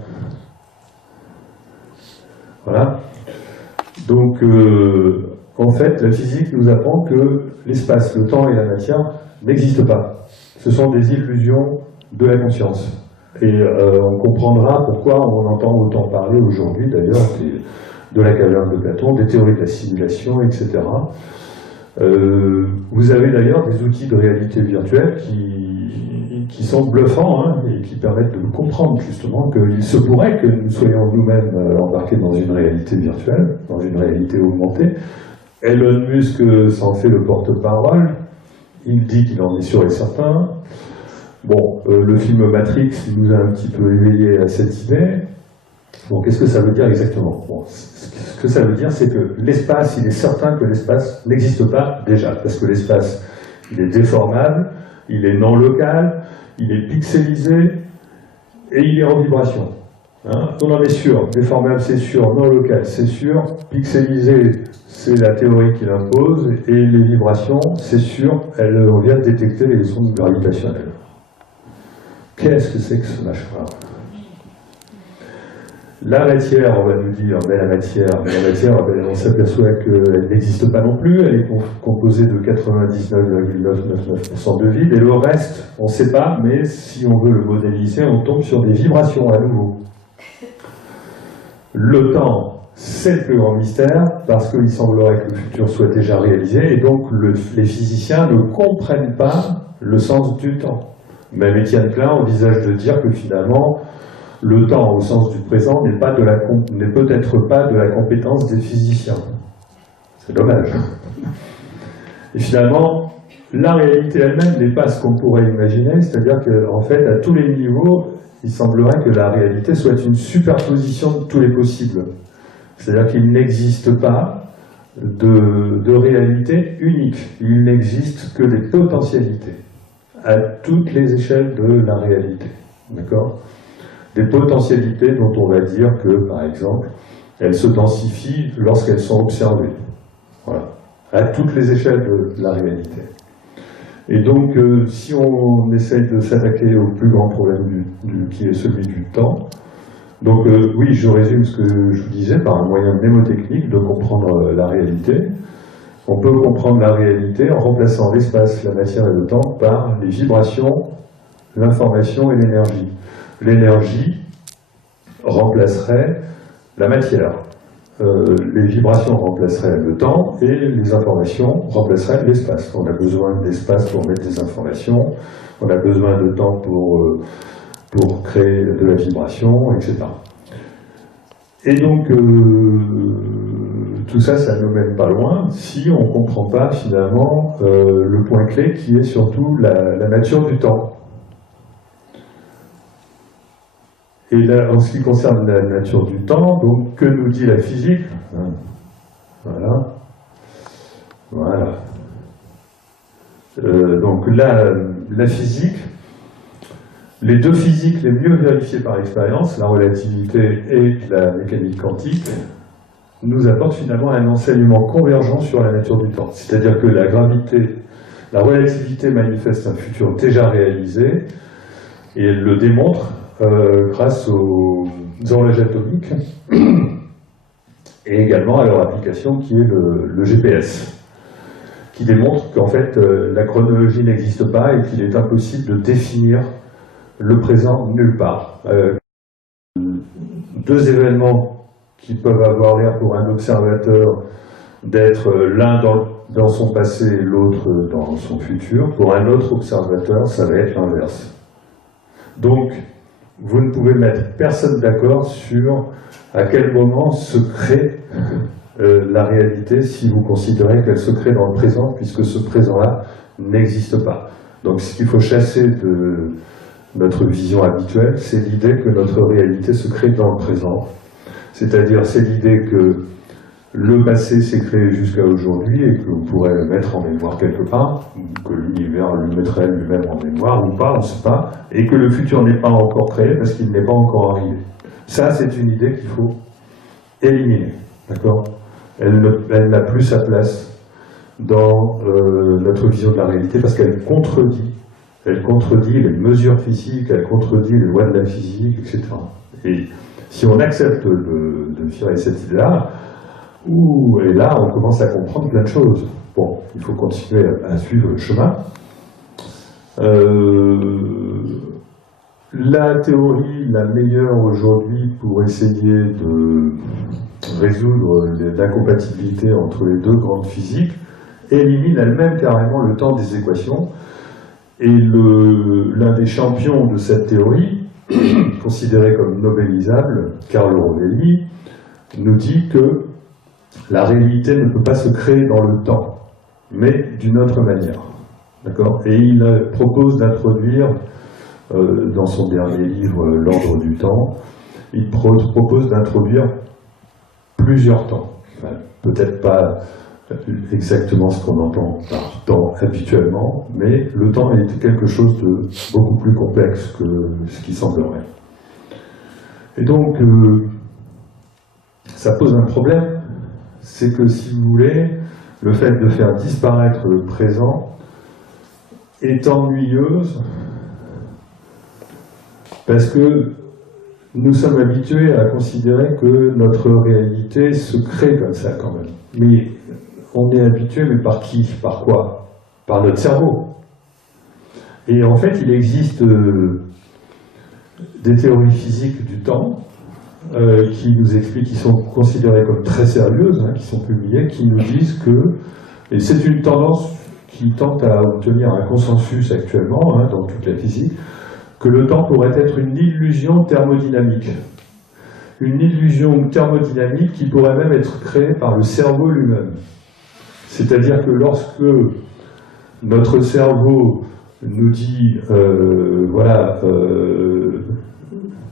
voilà. Donc, en fait, la physique nous apprend que l'espace, le temps et la matière n'existent pas. Ce sont des illusions de la conscience. Et on comprendra pourquoi on entend autant parler aujourd'hui, d'ailleurs, de la caverne de Platon, des théories de la simulation, etc. Vous avez d'ailleurs des outils de réalité virtuelle qui sont bluffants, hein, et qui permettent de comprendre justement qu'il se pourrait que nous soyons nous-mêmes embarqués dans une réalité virtuelle, dans une réalité augmentée. Elon Musk s'en fait le porte-parole, il dit qu'il en est sûr et certain. Bon, le film Matrix nous a un petit peu éveillé à cette idée. Bon, qu'est-ce que ça veut dire exactement? Bon, ce que ça veut dire, c'est que l'espace, il est certain que l'espace n'existe pas déjà, parce que l'espace, il est déformable, il est non local, il est pixelisé, et il est en vibration. Hein, on en est sûr, déformable c'est sûr, non local c'est sûr, pixelisé c'est la théorie qui l'impose, et les vibrations, c'est sûr, on vient de détecter les ondes gravitationnelles. Qu'est-ce que c'est que ce machin-là? La matière, on va nous dire, mais la matière, on s'aperçoit qu'elle n'existe pas non plus, elle est composée de 99,999% de vide, et le reste, on ne sait pas, mais si on veut le modéliser, on tombe sur des vibrations à nouveau. Le temps, c'est le plus grand mystère, parce qu'il semblerait que le futur soit déjà réalisé, et donc les physiciens ne comprennent pas le sens du temps. Même Étienne Klein envisage de dire que finalement, le temps au sens du présent n'est peut-être pas de la compétence des physiciens. C'est dommage. Et finalement, la réalité elle-même n'est pas ce qu'on pourrait imaginer, c'est-à-dire qu'en fait, à tous les niveaux, il semblerait que la réalité soit une superposition de tous les possibles. C'est-à-dire qu'il n'existe pas de réalité unique. Il n'existe que des potentialités à toutes les échelles de la réalité. D'accord ? Des potentialités dont on va dire que, par exemple, elles se densifient lorsqu'elles sont observées. Voilà. À toutes les échelles de la réalité. Et donc, si on essaye de s'attaquer au plus grand problème qui est celui du temps, donc oui, je résume ce que je vous disais par un moyen mnémotechnique de comprendre la réalité. On peut comprendre la réalité en remplaçant l'espace, la matière et le temps par les vibrations, l'information et l'énergie. L'énergie remplacerait la matière. Les vibrations remplaceraient le temps et les informations remplaceraient l'espace. On a besoin d'espace pour mettre des informations, on a besoin de temps pour créer de la vibration, etc. Et donc, tout ça, ça ne nous mène pas loin si on ne comprend pas finalement le point clé qui est surtout la nature du temps. Et là, en ce qui concerne la nature du temps, donc que nous dit la physique? Voilà. Voilà. Donc là, la physique, les deux physiques les mieux vérifiées par expérience, la relativité et la mécanique quantique, nous apportent finalement un enseignement convergent sur la nature du temps. C'est-à-dire que la gravité, la relativité manifeste un futur déjà réalisé, et elle le démontre grâce aux horloges atomiques et également à leur application qui est le GPS, qui démontre qu'en fait la chronologie n'existe pas et qu'il est impossible de définir le présent nulle part. Deux événements qui peuvent avoir l'air pour un observateur d'être l'un dans son passé et l'autre dans son futur, pour un autre observateur ça va être l'inverse. Donc vous ne pouvez mettre personne d'accord sur à quel moment se crée la réalité si vous considérez qu'elle se crée dans le présent, puisque ce présent-là n'existe pas. Donc ce qu'il faut chasser de notre vision habituelle, c'est l'idée que notre réalité se crée dans le présent. C'est-à-dire, c'est l'idée que le passé s'est créé jusqu'à aujourd'hui et que l'on pourrait le mettre en mémoire quelque part, ou que l'univers le mettrait lui-même en mémoire ou pas, on ne sait pas, et que le futur n'est pas encore créé parce qu'il n'est pas encore arrivé. Ça, c'est une idée qu'il faut éliminer, d'accord ? Elle n'a plus sa place dans notre vision de la réalité parce qu'elle contredit les mesures physiques, elle contredit les lois de la physique, etc. Et si on accepte de virer cette idée-là, et là on commence à comprendre plein de choses. Bon, il faut continuer à suivre le chemin. La théorie la meilleure aujourd'hui pour essayer de résoudre l'incompatibilité entre les deux grandes physiques élimine elle-même carrément le temps des équations. Et l'un des champions de cette théorie, considéré comme nobelisable, Carlo Rovelli, nous dit que la réalité ne peut pas se créer dans le temps, mais d'une autre manière. D'accord ? Et il propose d'introduire, dans son dernier livre, L'ordre du temps, il propose d'introduire plusieurs temps. Enfin, peut-être pas exactement ce qu'on entend par temps habituellement, mais le temps est quelque chose de beaucoup plus complexe que ce qui semblerait. Et donc, ça pose un problème, c'est que si vous voulez, le fait de faire disparaître le présent est ennuyeuse parce que nous sommes habitués à considérer que notre réalité se crée comme ça quand même. Mais on est habitué, mais par qui? Par quoi? Par notre cerveau. Et en fait, il existe des théories physiques du temps qui nous expliquent, qui sont considérées comme très sérieuses, hein, qui sont publiées, qui nous disent que, et c'est une tendance qui tente à obtenir un consensus actuellement, hein, dans toute la physique, que le temps pourrait être une illusion thermodynamique. Une illusion thermodynamique qui pourrait même être créée par le cerveau lui-même. C'est-à-dire que lorsque notre cerveau nous dit,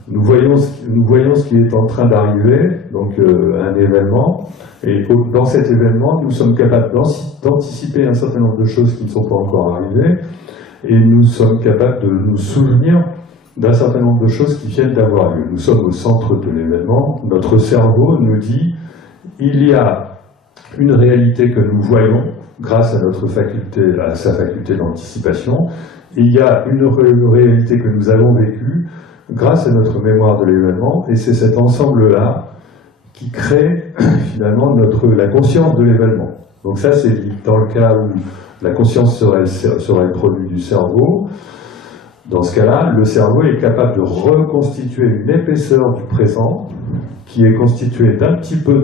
nous voyons ce qui est en train d'arriver, donc un événement, et dans cet événement, nous sommes capables d'anticiper un certain nombre de choses qui ne sont pas encore arrivées, et nous sommes capables de nous souvenir d'un certain nombre de choses qui viennent d'avoir lieu. Nous sommes au centre de l'événement, notre cerveau nous dit, il y a une réalité que nous voyons grâce à sa faculté d'anticipation, il y a une réalité que nous avons vécue grâce à notre mémoire de l'événement, et c'est cet ensemble-là qui crée finalement la conscience de l'événement. Donc ça, c'est dans le cas où la conscience serait le produit du cerveau. Dans ce cas-là, le cerveau est capable de reconstituer une épaisseur du présent qui est constituée d'un petit peu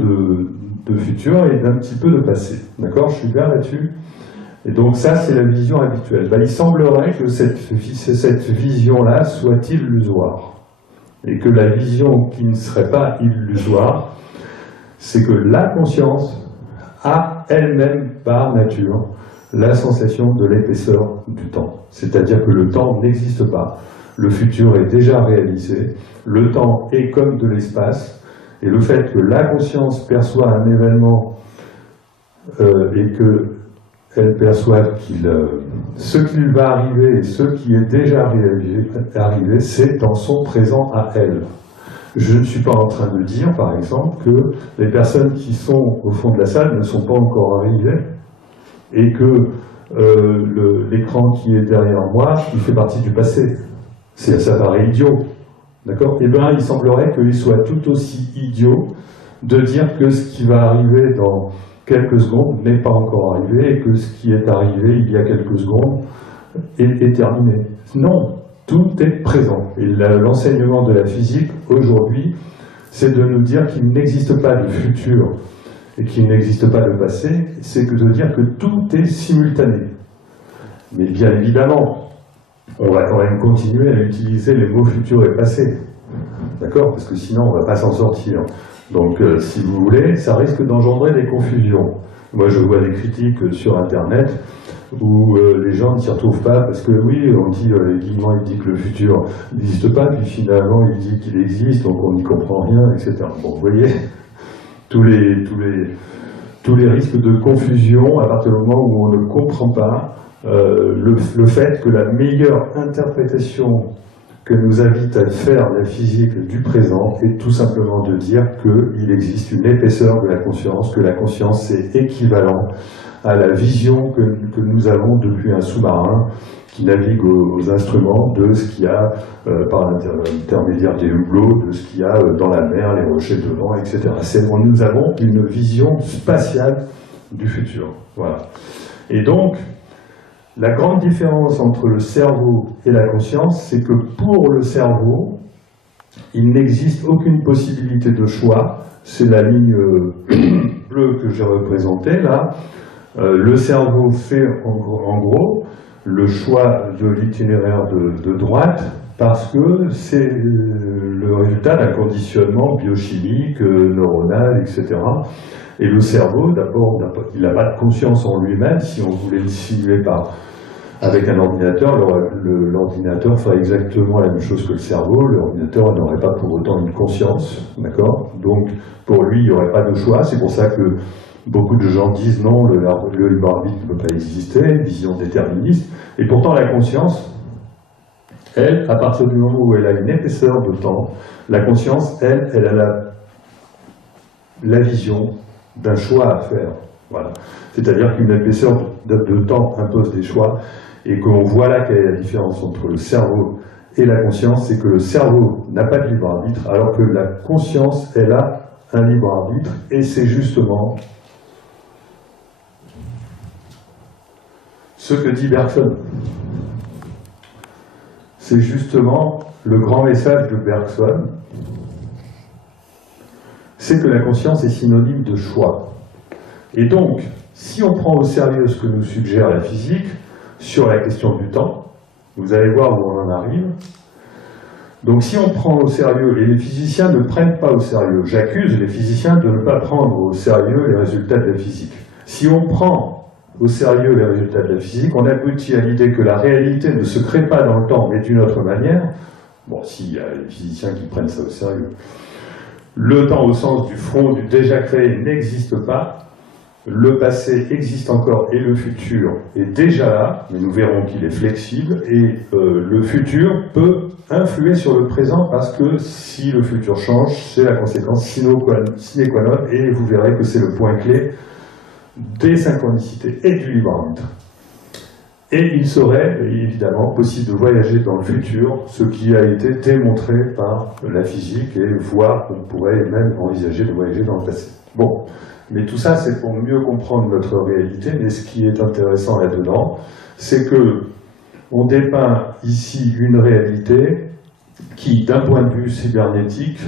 de futur et d'un petit peu de passé. D'accord? Je suis bien là-dessus? Et donc ça, c'est la vision habituelle. Il semblerait que cette vision-là soit illusoire. Et que la vision qui ne serait pas illusoire, c'est que la conscience a elle-même, par nature, la sensation de l'épaisseur du temps. C'est-à-dire que le temps n'existe pas. Le futur est déjà réalisé. Le temps est comme de l'espace. Et le fait que la conscience perçoit un événement et qu'elle perçoive ce qui va arriver et ce qui est déjà arrivé, c'est dans son présent à elle. Je ne suis pas en train de dire, par exemple, que les personnes qui sont au fond de la salle ne sont pas encore arrivées et que l'écran qui est derrière moi, il fait partie du passé. Ça paraît idiot. D'accord? Eh bien, il semblerait qu'il soit tout aussi idiot de dire que ce qui va arriver dans quelques secondes n'est pas encore arrivé et que ce qui est arrivé il y a quelques secondes est terminé. Non, tout est présent. Et l'enseignement de la physique, aujourd'hui, c'est de nous dire qu'il n'existe pas de futur et qu'il n'existe pas de passé, c'est que de dire que tout est simultané. Mais bien évidemment, on va quand même continuer à utiliser les mots futur et passé. D'accord? Parce que sinon, on ne va pas s'en sortir. Donc, si vous voulez, ça risque d'engendrer des confusions. Moi, je vois des critiques sur Internet où les gens ne s'y retrouvent pas parce que, oui, on dit, Guillemot, il dit que le futur n'existe pas, puis finalement, il dit qu'il existe, donc on n'y comprend rien, etc. Bon, vous voyez, tous les risques de confusion à partir du moment où on ne comprend pas le fait que la meilleure interprétation que nous invite à faire la physique du présent est tout simplement de dire qu'il existe une épaisseur de la conscience, que la conscience est équivalent à la vision que nous avons depuis un sous-marin qui navigue aux instruments de ce qu'il y a par l'intermédiaire des hublots, de ce qu'il y a dans la mer, les rochers devant, etc. Nous avons une vision spatiale du futur. Voilà. Et donc, la grande différence entre le cerveau et la conscience, c'est que pour le cerveau, il n'existe aucune possibilité de choix. C'est la ligne bleue que j'ai représentée là. Le cerveau fait en gros le choix de l'itinéraire de droite parce que c'est le résultat d'un conditionnement biochimique, neuronal, etc. Et le cerveau, d'abord, il n'a pas de conscience en lui-même. Si on voulait le simuler avec un ordinateur, l'ordinateur ferait exactement la même chose que le cerveau. L'ordinateur n'aurait pas pour autant une conscience, d'accord? Donc, pour lui, il n'y aurait pas de choix. C'est pour ça que beaucoup de gens disent non, le libre arbitre ne peut pas exister, vision déterministe. Et pourtant, la conscience, elle, à partir du moment où elle a une épaisseur de temps, la conscience, elle a la vision d'un choix à faire. Voilà. C'est-à-dire qu'une épaisseur de temps impose des choix, et qu'on voit là quelle est la différence entre le cerveau et la conscience, c'est que le cerveau n'a pas de libre arbitre, alors que la conscience, elle a un libre arbitre, et c'est justement ce que dit Bergson. C'est justement le grand message de Bergson, c'est que la conscience est synonyme de choix. Et donc, si on prend au sérieux ce que nous suggère la physique sur la question du temps, vous allez voir où on en arrive. Donc si on prend au sérieux, et les physiciens ne prennent pas au sérieux, j'accuse les physiciens de ne pas prendre au sérieux les résultats de la physique. Si on prend au sérieux les résultats de la physique, on aboutit à l'idée que la réalité ne se crée pas dans le temps, mais d'une autre manière. Bon, s'il y a les physiciens qui prennent ça au sérieux. Le temps au sens du front du déjà créé n'existe pas. Le passé existe encore et le futur est déjà là, mais nous verrons qu'il est flexible, et le futur peut influer sur le présent parce que si le futur change, c'est la conséquence sine qua non, et vous verrez que c'est le point clé des synchronicités et du libre arbitre. Et il serait évidemment possible de voyager dans le futur, ce qui a été démontré par la physique, et voire qu'on pourrait même envisager de voyager dans le passé. Bon. Mais tout ça, c'est pour mieux comprendre notre réalité. Mais ce qui est intéressant là-dedans, c'est que on dépeint ici une réalité qui, d'un point de vue cybernétique,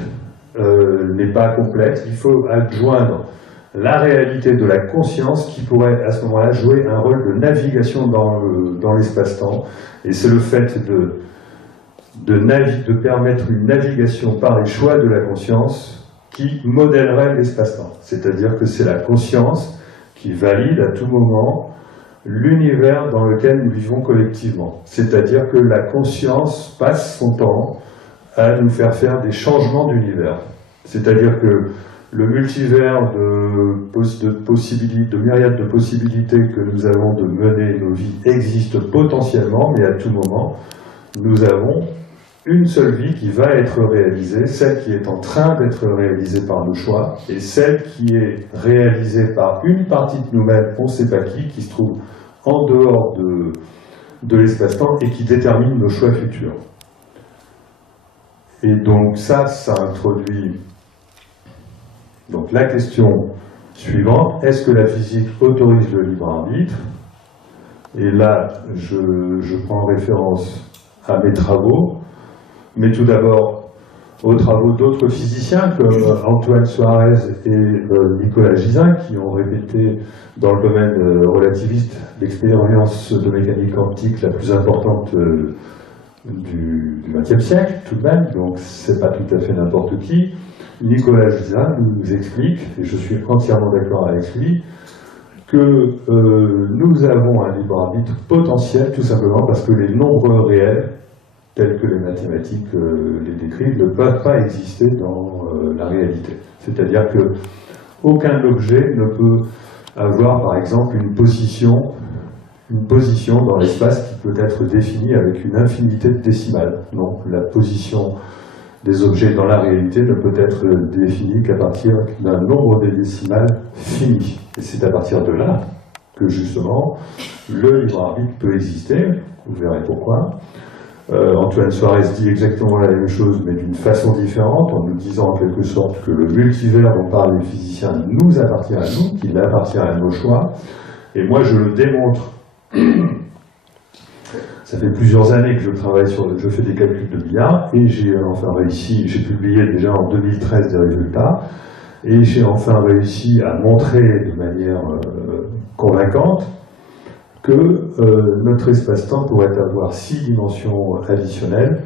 n'est pas complète. Il faut adjoindre la réalité de la conscience qui pourrait, à ce moment-là, jouer un rôle de navigation dans l'espace-temps. Et c'est le fait de permettre une navigation par les choix de la conscience qui modèlerait l'espace-temps. C'est-à-dire que c'est la conscience qui valide à tout moment l'univers dans lequel nous vivons collectivement. C'est-à-dire que la conscience passe son temps à nous faire des changements d'univers. C'est-à-dire que le multivers de myriades de possibilités que nous avons de mener nos vies existe potentiellement, mais à tout moment, nous avons une seule vie qui va être réalisée, celle qui est en train d'être réalisée par nos choix, et celle qui est réalisée par une partie de nous-mêmes, on ne sait pas qui se trouve en dehors de l'espace-temps et qui détermine nos choix futurs. Et donc ça introduit donc la question suivante, est-ce que la physique autorise le libre arbitre? Et là, je prends référence à mes travaux, mais tout d'abord aux travaux d'autres physiciens comme Antoine Suarez et Nicolas Gisin, qui ont répété dans le domaine relativiste l'expérience de mécanique quantique la plus importante du XXe siècle, tout de même, donc c'est pas tout à fait n'importe qui. Nicolas Gisin nous explique, et je suis entièrement d'accord avec lui, que nous avons un libre arbitre potentiel, tout simplement parce que les nombres réels, tels que les mathématiques les décrivent, ne peuvent pas exister dans la réalité. C'est-à-dire que aucun objet ne peut avoir, par exemple, une position dans l'espace qui peut être définie avec une infinité de décimales. Non, la position des objets dans la réalité ne peut être définie qu'à partir d'un nombre de décimales fini. Et c'est à partir de là que, justement, le libre arbitre peut exister. Vous verrez pourquoi. Antoine Suarez dit exactement la même chose, mais d'une façon différente, en nous disant en quelque sorte que le multivers dont parlent les physiciens nous appartient à nous, qu'il appartient à nos choix. Et moi, je le démontre. Ça fait plusieurs années que je travaille je fais des calculs de milliards, et j'ai enfin réussi, j'ai publié déjà en 2013 des résultats, et j'ai enfin réussi à montrer de manière convaincante que notre espace-temps pourrait avoir 6 dimensions additionnelles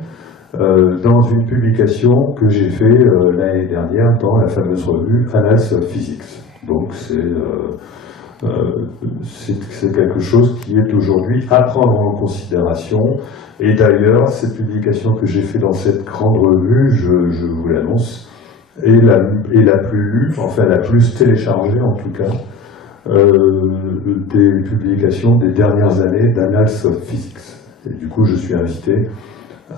dans une publication que j'ai faite l'année dernière dans la fameuse revue Annals of Physics. Donc c'est quelque chose qui est aujourd'hui à prendre en considération. Et d'ailleurs, cette publication que j'ai faite dans cette grande revue, je vous l'annonce, est la plus lue, enfin la plus téléchargée en tout cas, des publications des dernières années d'Annals of Physics. Et du coup, je suis invité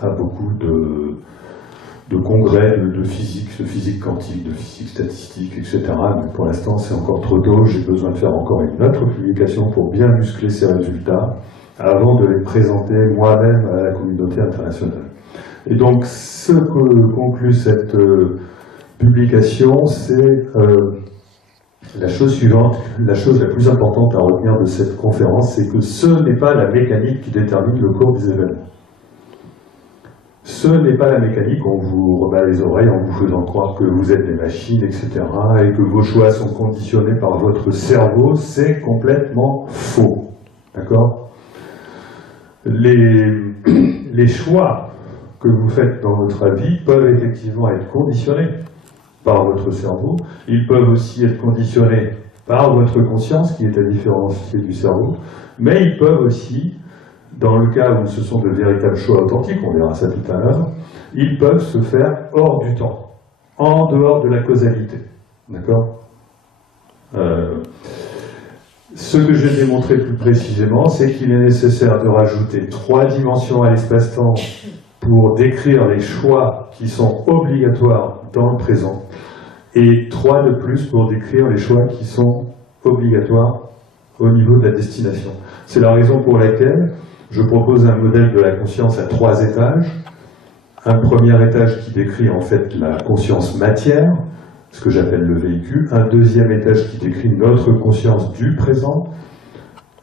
à beaucoup de congrès de physique quantique, de physique statistique, etc. Mais pour l'instant, c'est encore trop tôt. J'ai besoin de faire encore une autre publication pour bien muscler ces résultats avant de les présenter moi-même à la communauté internationale. Et donc, ce que conclut cette publication, c'est la chose suivante, la chose la plus importante à retenir de cette conférence, c'est que ce n'est pas la mécanique qui détermine le cours des événements. Ce n'est pas la mécanique, on vous rebat les oreilles en vous faisant croire que vous êtes des machines, etc., et que vos choix sont conditionnés par votre cerveau, c'est complètement faux. D'accord ? Les choix que vous faites dans votre vie peuvent effectivement être conditionnés par votre cerveau, ils peuvent aussi être conditionnés par votre conscience, qui est à différencier du cerveau, mais ils peuvent aussi, dans le cas où ce sont de véritables choix authentiques, on verra ça tout à l'heure, ils peuvent se faire hors du temps, en dehors de la causalité. D'accord ? Ce que je vais démontrer plus précisément, c'est qu'il est nécessaire de rajouter 3 dimensions à l'espace-temps pour décrire les choix qui sont obligatoires dans le présent, et 3 de plus pour décrire les choix qui sont obligatoires au niveau de la destination. C'est la raison pour laquelle je propose un modèle de la conscience à 3 étages. Un premier étage qui décrit en fait la conscience matière, ce que j'appelle le véhicule. Un deuxième étage qui décrit notre conscience du présent,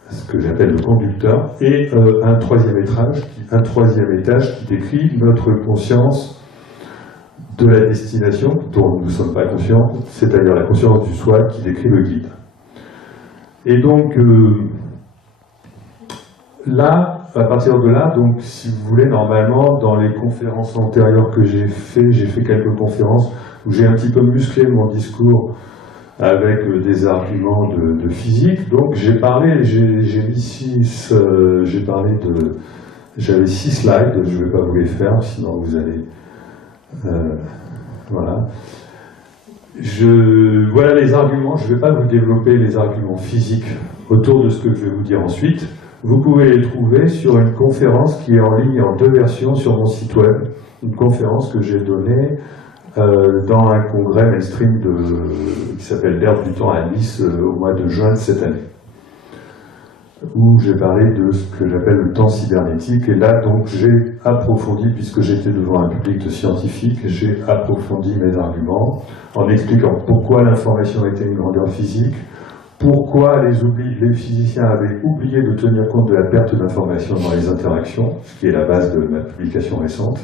ce que j'appelle le conducteur. Et un troisième étage qui décrit notre conscience de la destination, dont nous ne sommes pas conscients, c'est-à-dire la conscience du soi qui décrit le guide. Et donc, là, à partir de là, donc, si vous voulez, normalement, dans les conférences antérieures que j'ai fait quelques conférences où j'ai un petit peu musclé mon discours avec des arguments de physique. Donc, j'avais 6 slides, je ne vais pas vous les faire, sinon vous allez... voilà. Voilà les arguments, je ne vais pas vous développer les arguments physiques autour de ce que je vais vous dire ensuite. Vous pouvez les trouver sur une conférence qui est en ligne en 2 versions sur mon site web. Une conférence que j'ai donnée dans un congrès mainstream qui s'appelle l'Ère du temps à Nice au mois de juin de cette année, où j'ai parlé de ce que j'appelle le temps cybernétique. Et là, donc, j'ai approfondi, puisque j'étais devant un public de scientifiques, j'ai approfondi mes arguments en expliquant pourquoi l'information était une grandeur physique, pourquoi les physiciens avaient oublié de tenir compte de la perte d'information dans les interactions, ce qui est la base de ma publication récente,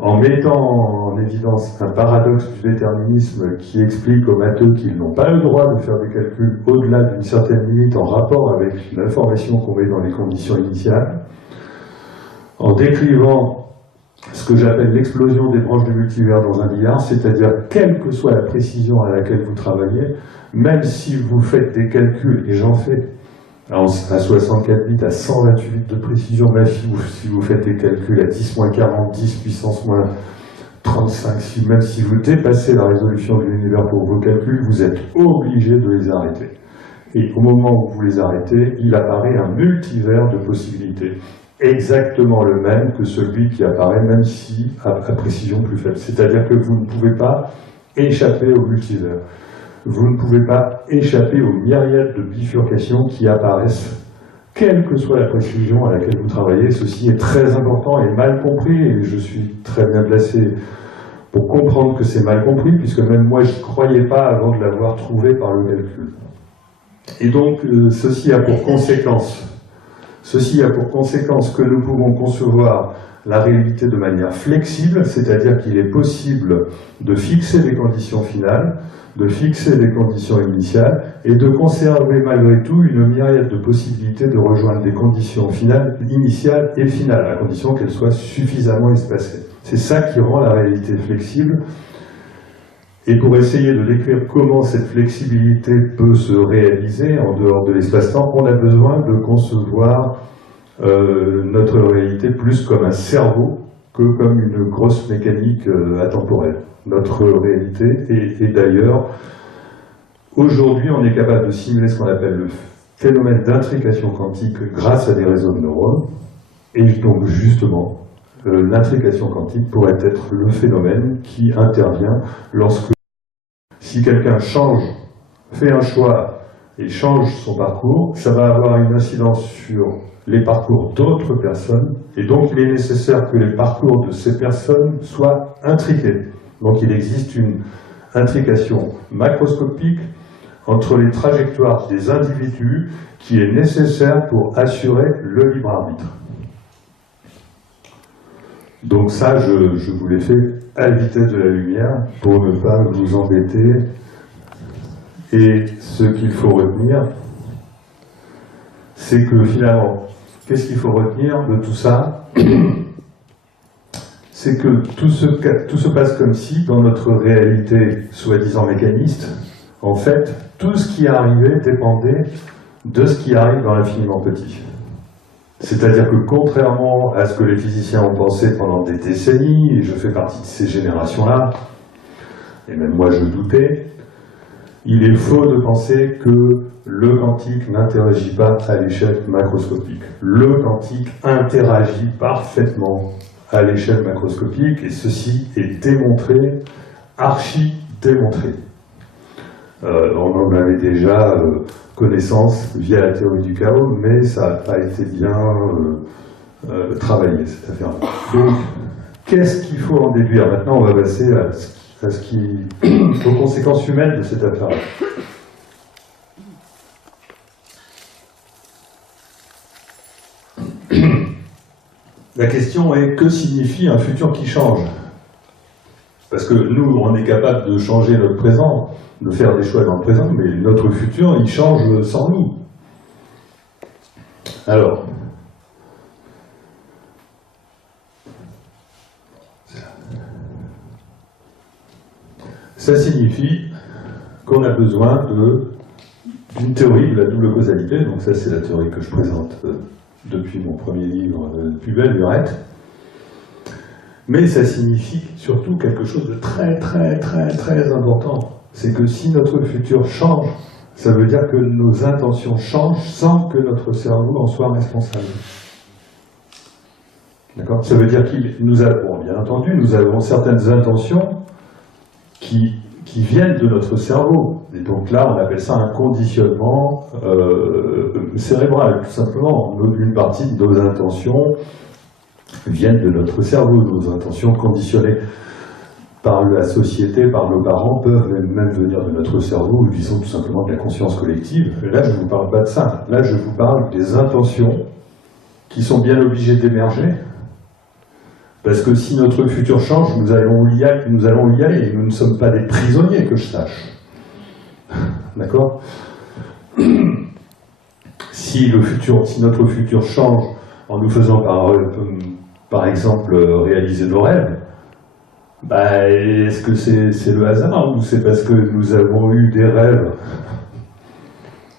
en mettant en évidence un paradoxe du déterminisme qui explique aux matheux qu'ils n'ont pas le droit de faire des calculs au-delà d'une certaine limite en rapport avec l'information qu'on met dans les conditions initiales, en décrivant ce que j'appelle l'explosion des branches du multivers dans un milliard, c'est-à-dire quelle que soit la précision à laquelle vous travaillez, même si vous faites des calculs, et j'en fais, à 64 bits, à 128 bits de précision, même si vous faites des calculs à 10-40, 10 puissance 35, même si vous dépassez la résolution de l'univers pour vos calculs, vous êtes obligé de les arrêter. Et au moment où vous les arrêtez, il apparaît un multivers de possibilités, exactement le même que celui qui apparaît, même si à précision plus faible. C'est-à-dire que vous ne pouvez pas échapper au multivers. Vous ne pouvez pas échapper aux myriades de bifurcations qui apparaissent, quelle que soit la précision à laquelle vous travaillez. Ceci est très important et mal compris, et je suis très bien placé pour comprendre que c'est mal compris, puisque même moi, je n'y croyais pas avant de l'avoir trouvé par le calcul. Et donc, ceci a pour conséquence que nous pouvons concevoir la réalité de manière flexible, c'est-à-dire qu'il est possible de fixer des conditions finales, de fixer des conditions initiales, et de conserver malgré tout une myriade de possibilités de rejoindre des conditions finales, initiales et finales, à condition qu'elles soient suffisamment espacées. C'est ça qui rend la réalité flexible. Et pour essayer de décrire comment cette flexibilité peut se réaliser en dehors de l'espace-temps, on a besoin de concevoir notre réalité plus comme un cerveau que comme une grosse mécanique atemporelle. Notre réalité, et d'ailleurs, aujourd'hui on est capable de simuler ce qu'on appelle le phénomène d'intrication quantique grâce à des réseaux de neurones, et donc justement, l'intrication quantique pourrait être le phénomène qui intervient lorsque, si quelqu'un fait un choix et change son parcours, ça va avoir une incidence sur les parcours d'autres personnes, et donc il est nécessaire que les parcours de ces personnes soient intriqués. Donc il existe une intrication macroscopique entre les trajectoires des individus qui est nécessaire pour assurer le libre arbitre. Donc ça, je vous l'ai fait à la vitesse de la lumière pour ne pas vous embêter. Et ce qu'il faut retenir, c'est que finalement, qu'est-ce qu'il faut retenir de tout ça? C'est que tout se passe comme si, dans notre réalité soi-disant mécaniste, en fait, tout ce qui arrivait dépendait de ce qui arrive dans l'infiniment petit. C'est-à-dire que contrairement à ce que les physiciens ont pensé pendant des décennies, et je fais partie de ces générations-là, et même moi je doutais, il est faux de penser que le quantique n'interagit pas à l'échelle macroscopique. Le quantique interagit parfaitement à l'échelle macroscopique, et ceci est démontré, archi-démontré. On en avait déjà connaissance via la théorie du chaos, mais ça n'a pas été bien travaillé, cette affaire-là. Donc, qu'est-ce qu'il faut en déduire? Maintenant, on va passer aux conséquences humaines de cette affaire-là. La question est, que signifie un futur qui change? Parce que nous, on est capable de changer notre présent, de faire des choix dans le présent, mais notre futur, il change sans nous. Alors, ça signifie qu'on a besoin d'une théorie de la double causalité. Donc ça, c'est la théorie que je présente depuis mon premier livre, Plus belle lurette. Mais ça signifie surtout quelque chose de très important. C'est que si notre futur change, ça veut dire que nos intentions changent sans que notre cerveau en soit responsable. D'accord? Ça veut dire que nous avons, bien entendu, nous avons certaines intentions qui viennent de notre cerveau. Et donc là, on appelle ça un conditionnement cérébral, tout simplement. Une partie de nos intentions viennent de notre cerveau. Nos intentions conditionnées par la société, par nos parents, peuvent même venir de notre cerveau, ou disons tout simplement de la conscience collective. Et là, je ne vous parle pas de ça. Là, je vous parle des intentions qui sont bien obligées d'émerger, parce que si notre futur change, nous allons y aller. Nous ne sommes pas des prisonniers, que je sache. D'accord? Si notre futur change en nous faisant par exemple réaliser nos rêves, est-ce que c'est le hasard ou c'est parce que nous avons eu des rêves?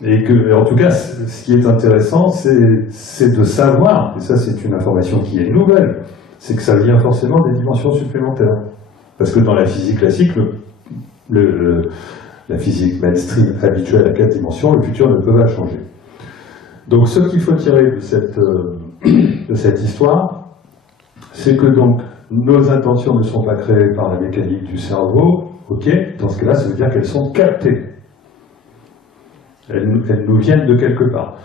Et en tout cas, ce qui est intéressant, c'est de savoir, et ça c'est une information qui est nouvelle, c'est que ça vient forcément des dimensions supplémentaires. Parce que dans la physique classique, la physique mainstream habituelle à 4 dimensions, le futur ne peut pas changer. Donc ce qu'il faut tirer de cette histoire, c'est que donc nos intentions ne sont pas créées par la mécanique du cerveau, ok, dans ce cas-là, ça veut dire qu'elles sont captées. Elles nous viennent de quelque part.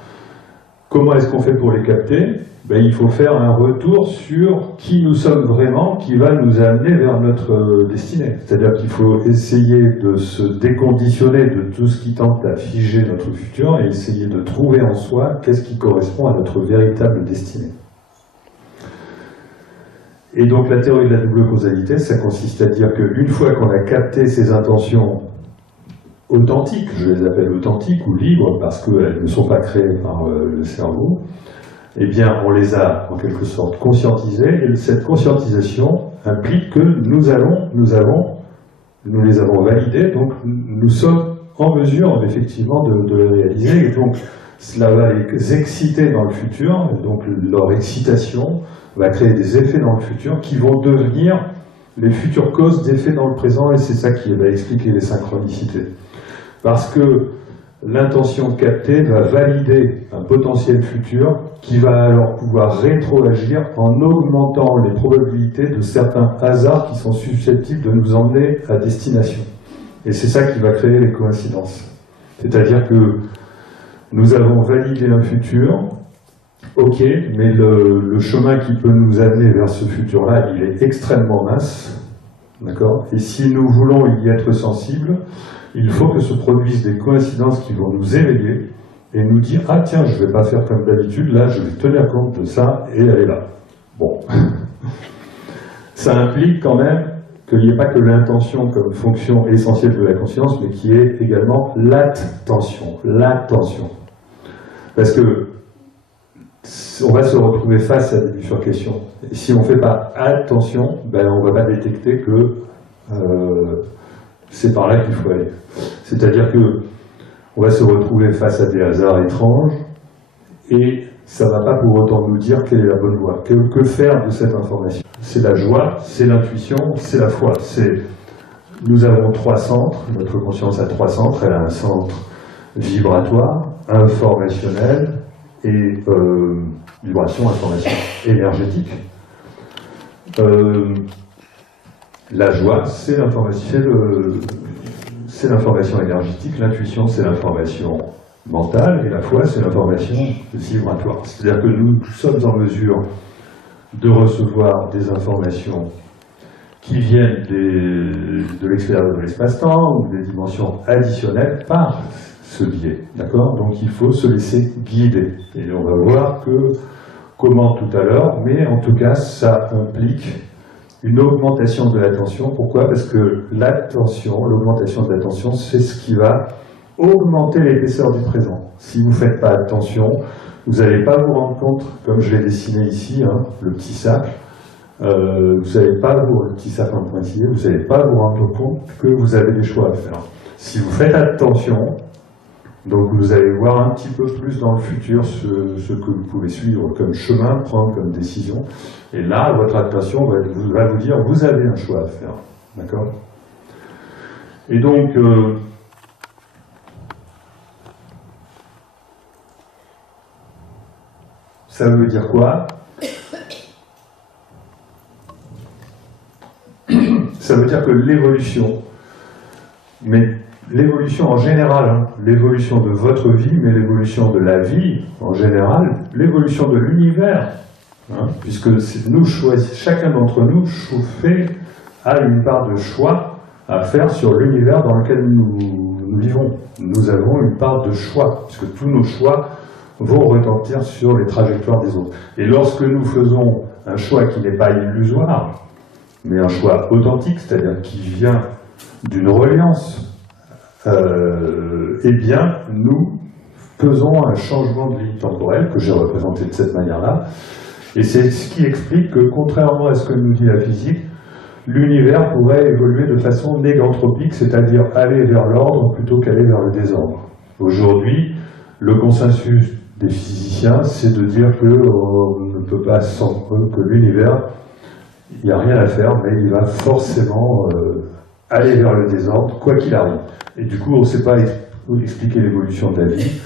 Comment est-ce qu'on fait pour les capter? Ben, il faut faire un retour sur qui nous sommes vraiment, qui va nous amener vers notre destinée. C'est-à-dire qu'il faut essayer de se déconditionner de tout ce qui tente à figer notre futur et essayer de trouver en soi qu'est-ce qui correspond à notre véritable destinée. Et donc la théorie de la double causalité, ça consiste à dire qu'une fois qu'on a capté ces intentions authentiques, je les appelle authentiques ou libres parce qu'elles ne sont pas créées par le cerveau, eh bien on les a en quelque sorte conscientisées, et cette conscientisation implique que nous les avons validées, donc nous sommes en mesure effectivement de les réaliser, et donc cela va les exciter dans le futur, et donc leur excitation va créer des effets dans le futur qui vont devenir les futures causes d'effets dans le présent, et c'est ça qui va expliquer les synchronicités. Parce que l'intention captée va valider un potentiel futur qui va alors pouvoir rétroagir en augmentant les probabilités de certains hasards qui sont susceptibles de nous emmener à destination. Et c'est ça qui va créer les coïncidences. C'est-à-dire que nous avons validé un futur, ok, mais le chemin qui peut nous amener vers ce futur-là, il est extrêmement mince, d'accord? Et si nous voulons y être sensibles, il faut que se produisent des coïncidences qui vont nous éveiller et nous dire « Ah tiens, je ne vais pas faire comme d'habitude, là je vais tenir compte de ça et aller là. » Bon. Ça implique quand même qu'il n'y ait pas que l'intention comme fonction essentielle de la conscience, mais qu'il y ait également l'attention. L'attention. Parce que on va se retrouver face à des bifurcations. Et si on ne fait pas attention, ben on ne va pas détecter que c'est par là qu'il faut aller. C'est-à-dire que on va se retrouver face à des hasards étranges et ça ne va pas pour autant nous dire quelle est la bonne voie. Que faire de cette information? C'est la joie, c'est l'intuition, c'est la foi. Nous avons 3 centres, notre conscience a 3 centres, elle a un centre vibratoire, informationnel et vibration, information énergétique. La joie, c'est l'information énergétique, l'intuition, c'est l'information mentale, et la foi, c'est l'information vibratoire. C'est-à-dire que nous sommes en mesure de recevoir des informations qui viennent de l'extérieur de l'espace-temps, ou des dimensions additionnelles par ce biais. D'accord? Donc il faut se laisser guider. Et on va voir comment tout à l'heure, mais en tout cas, ça implique une augmentation de l'attention. Pourquoi? Parce que l'augmentation de l'attention, c'est ce qui va augmenter l'épaisseur du présent. Si vous ne faites pas attention, vous n'allez pas vous rendre compte, comme je l'ai dessiné ici, hein, le petit cercle, le petit cercle en pointillé, vous n'allez pas vous rendre compte que vous avez des choix à faire. Si vous faites attention, donc vous allez voir un petit peu plus dans le futur ce que vous pouvez suivre comme chemin, prendre comme décision. Et là, votre attention va vous dire, vous avez un choix à faire. D'accord? Et donc, ça veut dire quoi? Ça veut dire que l'évolution, mais l'évolution en général, hein, l'évolution de votre vie, mais l'évolution de la vie en général, l'évolution de l'univers, hein, puisque nous chacun d'entre nous a une part de choix à faire sur l'univers dans lequel nous vivons. Nous avons une part de choix, puisque tous nos choix vont retentir sur les trajectoires des autres. Et lorsque nous faisons un choix qui n'est pas illusoire, mais un choix authentique, c'est-à-dire qui vient d'une reliance, eh bien, nous faisons un changement de ligne temporelle que j'ai représenté de cette manière-là. Et c'est ce qui explique que, contrairement à ce que nous dit la physique, l'univers pourrait évoluer de façon négantropique, c'est-à-dire aller vers l'ordre plutôt qu'aller vers le désordre. Aujourd'hui, le consensus des physiciens, c'est de dire qu'on ne peut pas sans que l'univers, il n'y a rien à faire, mais il va forcément aller vers le désordre, quoi qu'il arrive. Et du coup, on ne sait pas expliquer l'évolution de la vie,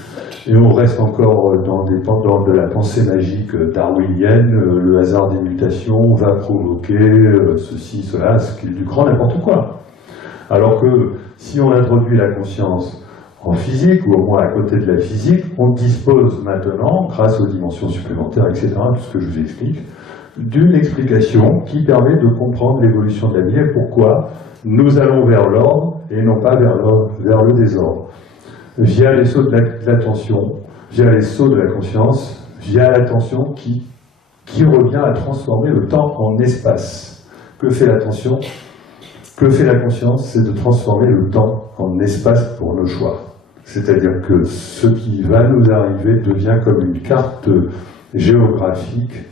et on reste encore dans de la pensée magique darwinienne, le hasard des mutations va provoquer ceci, cela, ce qui est du grand n'importe quoi. Alors que si on introduit la conscience en physique, ou au moins à côté de la physique, on dispose maintenant, grâce aux dimensions supplémentaires, etc., tout ce que je vous explique, d'une explication qui permet de comprendre l'évolution de la vie et pourquoi nous allons vers l'ordre et non pas vers le désordre. Via les sauts de l'attention, via les sauts de la conscience, via l'attention qui revient à transformer le temps en espace. Que fait l'attention? Que fait la conscience? C'est de transformer le temps en espace pour nos choix. C'est-à-dire que ce qui va nous arriver devient comme une carte géographique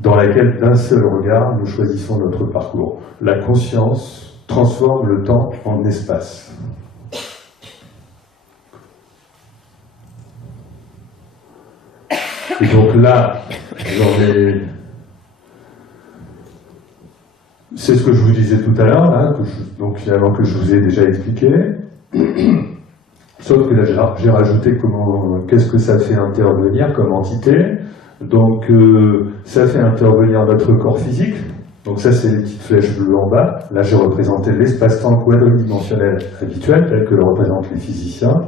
dans laquelle d'un seul regard nous choisissons notre parcours. La conscience transforme le temps en espace. Et donc là, c'est ce que je vous disais tout à l'heure, hein, donc finalement que je vous ai déjà expliqué. Sauf que là, j'ai rajouté qu'est-ce que ça fait intervenir comme entité. Donc, ça fait intervenir notre corps physique. Donc ça, c'est les petites flèches bleues en bas. Là, j'ai représenté l'espace-temps quadridimensionnel habituel, tel que le représentent les physiciens.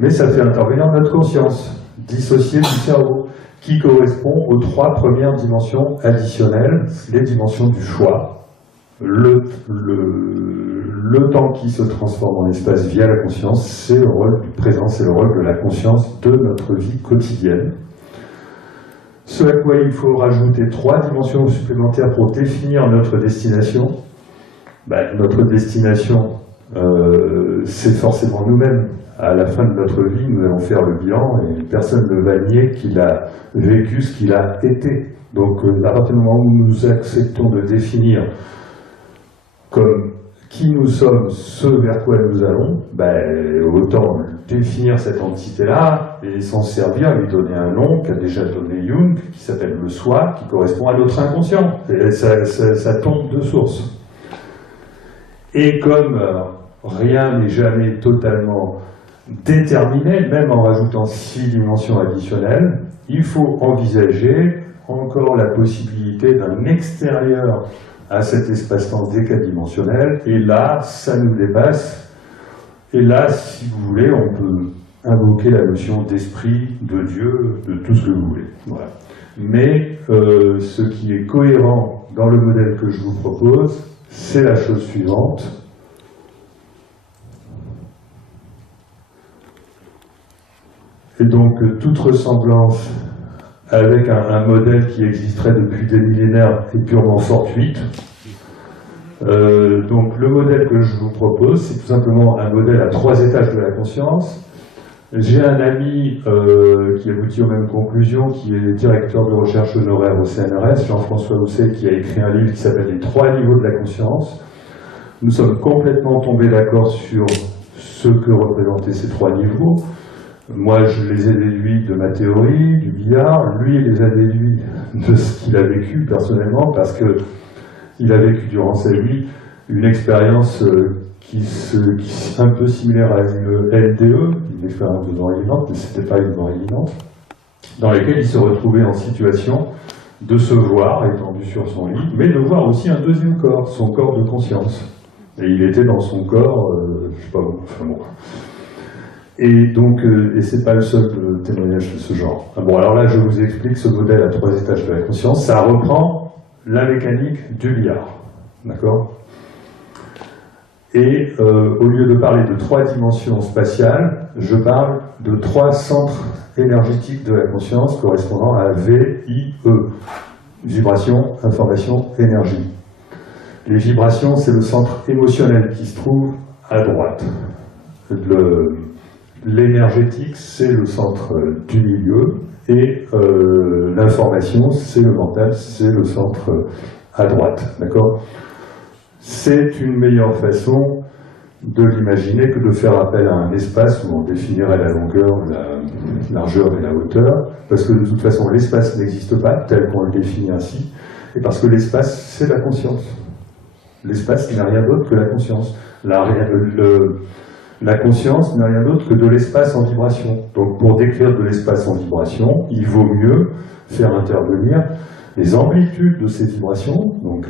Mais ça fait intervenir notre conscience, dissociée du cerveau, qui correspond aux 3 premières dimensions additionnelles, les dimensions du choix. Le temps qui se transforme en espace via la conscience, c'est le rôle du présent, c'est le rôle de la conscience de notre vie quotidienne. Ce à quoi il faut rajouter 3 dimensions supplémentaires pour définir notre destination. Notre destination, c'est forcément nous-mêmes. À la fin de notre vie, nous allons faire le bilan et personne ne va nier qu'il a vécu ce qu'il a été. Donc, à partir du moment où nous acceptons de définir comme qui nous sommes, ce vers quoi nous allons, autant définir cette entité-là et s'en servir, lui donner un nom qu'a déjà donné Jung, qui s'appelle le soi, qui correspond à notre inconscient. Et ça tombe de source. Et comme rien n'est jamais totalement déterminé, même en rajoutant 6 dimensions additionnelles, il faut envisager encore la possibilité d'un extérieur à cet espace-temps décadimensionnel, et là, ça nous dépasse, et là, si vous voulez, on peut invoquer la notion d'esprit, de Dieu, de tout ce que vous voulez. Voilà. Mais ce qui est cohérent dans le modèle que je vous propose, c'est la chose suivante. Et donc, toute ressemblance avec un modèle qui existerait depuis des millénaires est purement fortuite. Donc, le modèle que je vous propose, c'est tout simplement un modèle à 3 étages de la conscience. J'ai un ami qui aboutit aux mêmes conclusions, qui est directeur de recherche honoraire au CNRS, Jean-François Housset, qui a écrit un livre qui s'appelle « Les 3 niveaux de la conscience ». Nous sommes complètement tombés d'accord sur ce que représentaient ces 3 niveaux. Moi, je les ai déduits de ma théorie, du billard. Lui, il les a déduits de ce qu'il a vécu personnellement, parce qu'il a vécu durant sa vie une expérience qui est un peu similaire à une LDE, une expérience de mort imminente, mais ce n'était pas une mort imminente, dans laquelle il se retrouvait en situation de se voir étendu sur son lit, mais de voir aussi un deuxième corps, son corps de conscience. Et il était dans son corps, je sais pas où, enfin bon. Et donc, et c'est pas le seul témoignage de ce genre. Bon, alors là, je vous explique ce modèle à 3 étages de la conscience. Ça reprend la mécanique du billard, d'accord? Et au lieu de parler de 3 dimensions spatiales, je parle de 3 centres énergétiques de la conscience correspondant à VIE, vibration, information, énergie. Les vibrations, c'est le centre émotionnel qui se trouve à droite. L'énergétique, c'est le centre du milieu, et l'information, c'est le mental, c'est le centre à droite, d'accord? C'est une meilleure façon de l'imaginer que de faire appel à un espace où on définirait la longueur, la largeur et la hauteur, parce que de toute façon, l'espace n'existe pas tel qu'on le définit ainsi, Et parce que l'espace, c'est la conscience. L'espace n'a rien d'autre que la conscience. La conscience n'a rien d'autre que de l'espace en vibration. Donc pour décrire de l'espace en vibration, il vaut mieux faire intervenir les amplitudes de ces vibrations, donc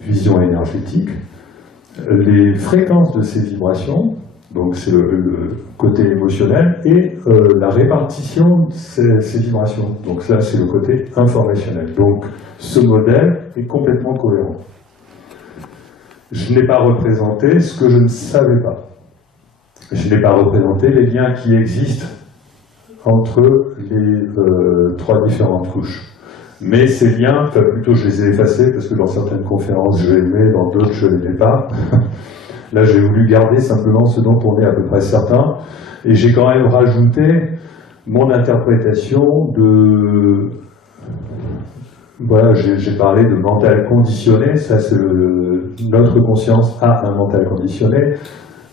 vision énergétique, les fréquences de ces vibrations, donc c'est le côté émotionnel, et la répartition de ces vibrations. Donc ça, c'est le côté informationnel. Donc ce modèle est complètement cohérent. Je n'ai pas représenté ce que je ne savais pas. Je n'ai pas représenté les liens qui existent entre les trois différentes couches. Mais ces liens, enfin plutôt je les ai effacés, parce que dans certaines conférences je les mets, dans d'autres je ne les mets pas. Là j'ai voulu garder simplement ce dont on est à peu près certain, et j'ai quand même rajouté mon interprétation de... Voilà, j'ai parlé de mental conditionné, ça c'est notre conscience a un mental conditionné,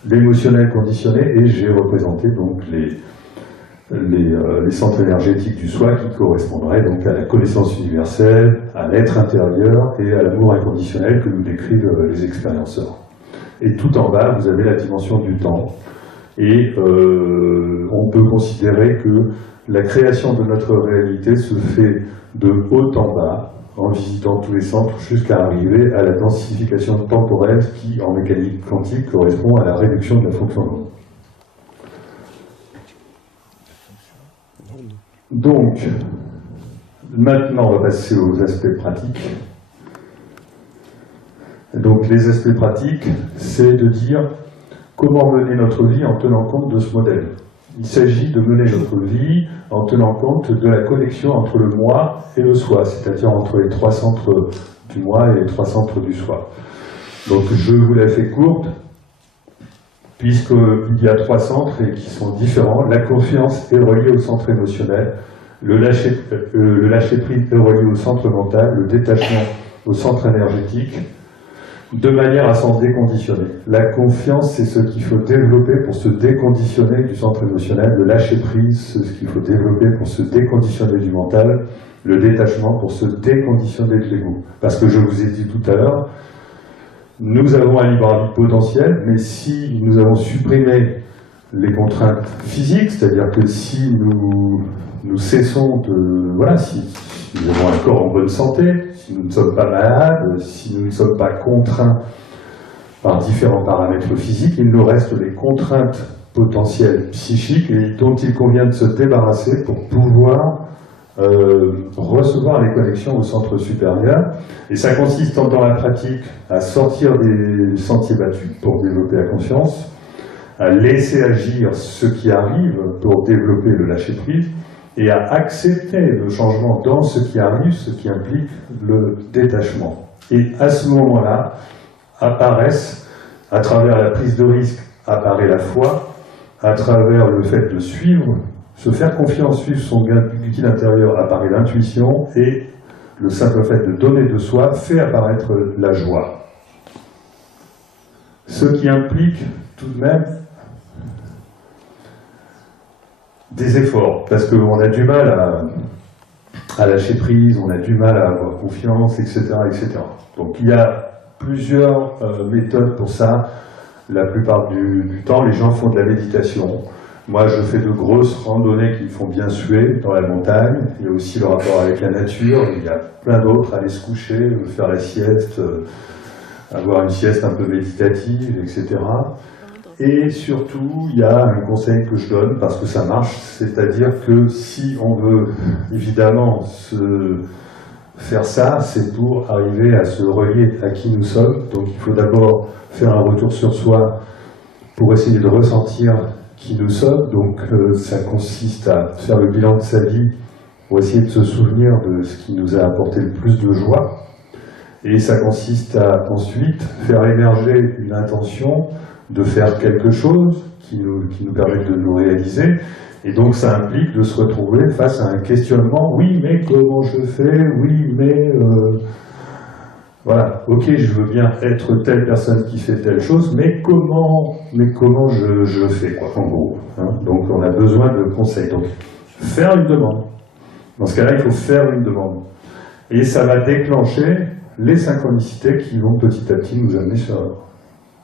l'émotionnel conditionné, et j'ai représenté donc les centres énergétiques du soi qui correspondraient donc à la connaissance universelle, à l'être intérieur et à l'amour inconditionnel que nous décrivent les expérienceurs. Et tout en bas, vous avez la dimension du temps. Et on peut considérer que la création de notre réalité se fait de haut en bas, en visitant tous les centres, jusqu'à arriver à la densification temporelle qui, en mécanique quantique, correspond à la réduction de la fonction d'onde. Donc, maintenant, on va passer aux aspects pratiques. Donc, les aspects pratiques, c'est de dire comment mener notre vie en tenant compte de ce modèle. Il s'agit de mener notre vie en tenant compte de la connexion entre le moi et le soi, c'est-à-dire entre les trois centres du moi et les trois centres du soi. Donc, je vous la fais courte, puisqu'il y a trois centres et qui sont différents. La confiance est reliée au centre émotionnel, le lâcher-prise est relié au centre mental, le détachement au centre énergétique, de manière à s'en déconditionner. La confiance, c'est ce qu'il faut développer pour se déconditionner du centre émotionnel, le lâcher-prise, c'est ce qu'il faut développer pour se déconditionner du mental, le détachement pour se déconditionner de l'ego. Parce que je vous ai dit tout à l'heure, nous avons un libre arbitre potentiel, mais si nous avons supprimé les contraintes physiques, c'est-à-dire que si nous cessons de... Voilà, si nous avons un corps en bonne santé, si nous ne sommes pas malades, si nous ne sommes pas contraints par différents paramètres physiques, il nous reste les contraintes potentielles psychiques et dont il convient de se débarrasser pour pouvoir recevoir les connexions au centre supérieur. Et ça consiste dans la pratique à sortir des sentiers battus pour développer la conscience, à laisser agir ce qui arrive pour développer le lâcher-prise, et à accepter le changement dans ce qui arrive, ce qui implique le détachement. Et à ce moment-là, apparaissent, à travers la prise de risque, apparaît la foi, à travers le fait de suivre, se faire confiance, suivre son guide intérieur, apparaît l'intuition, et le simple fait de donner de soi fait apparaître la joie. Ce qui implique tout de même des efforts, parce qu'on a du mal à lâcher prise, on a du mal à avoir confiance, etc., etc. Donc il y a plusieurs méthodes pour ça. La plupart du temps, les gens font de la méditation. Moi, je fais de grosses randonnées qui me font bien suer dans la montagne. Il y a aussi le rapport avec la nature. Il y a plein d'autres, aller se coucher, faire la sieste, avoir une sieste un peu méditative, etc. Et surtout, il y a un conseil que je donne, parce que ça marche, c'est-à-dire que si on veut évidemment faire ça, c'est pour arriver à se relier à qui nous sommes. Donc il faut d'abord faire un retour sur soi pour essayer de ressentir qui nous sommes. Donc ça consiste à faire le bilan de sa vie pour essayer de se souvenir de ce qui nous a apporté le plus de joie. Et ça consiste à ensuite faire émerger une intention de faire quelque chose qui nous permette de nous réaliser. Et donc ça implique de se retrouver face à un questionnement. Oui, mais comment je fais? Oui, mais... Voilà, ok, je veux bien être telle personne qui fait telle chose, mais comment je le fais, quoi, en gros. Hein. Donc on a besoin de conseils. Donc faire une demande. Dans ce cas-là, il faut faire une demande. Et ça va déclencher les synchronicités qui vont petit à petit nous amener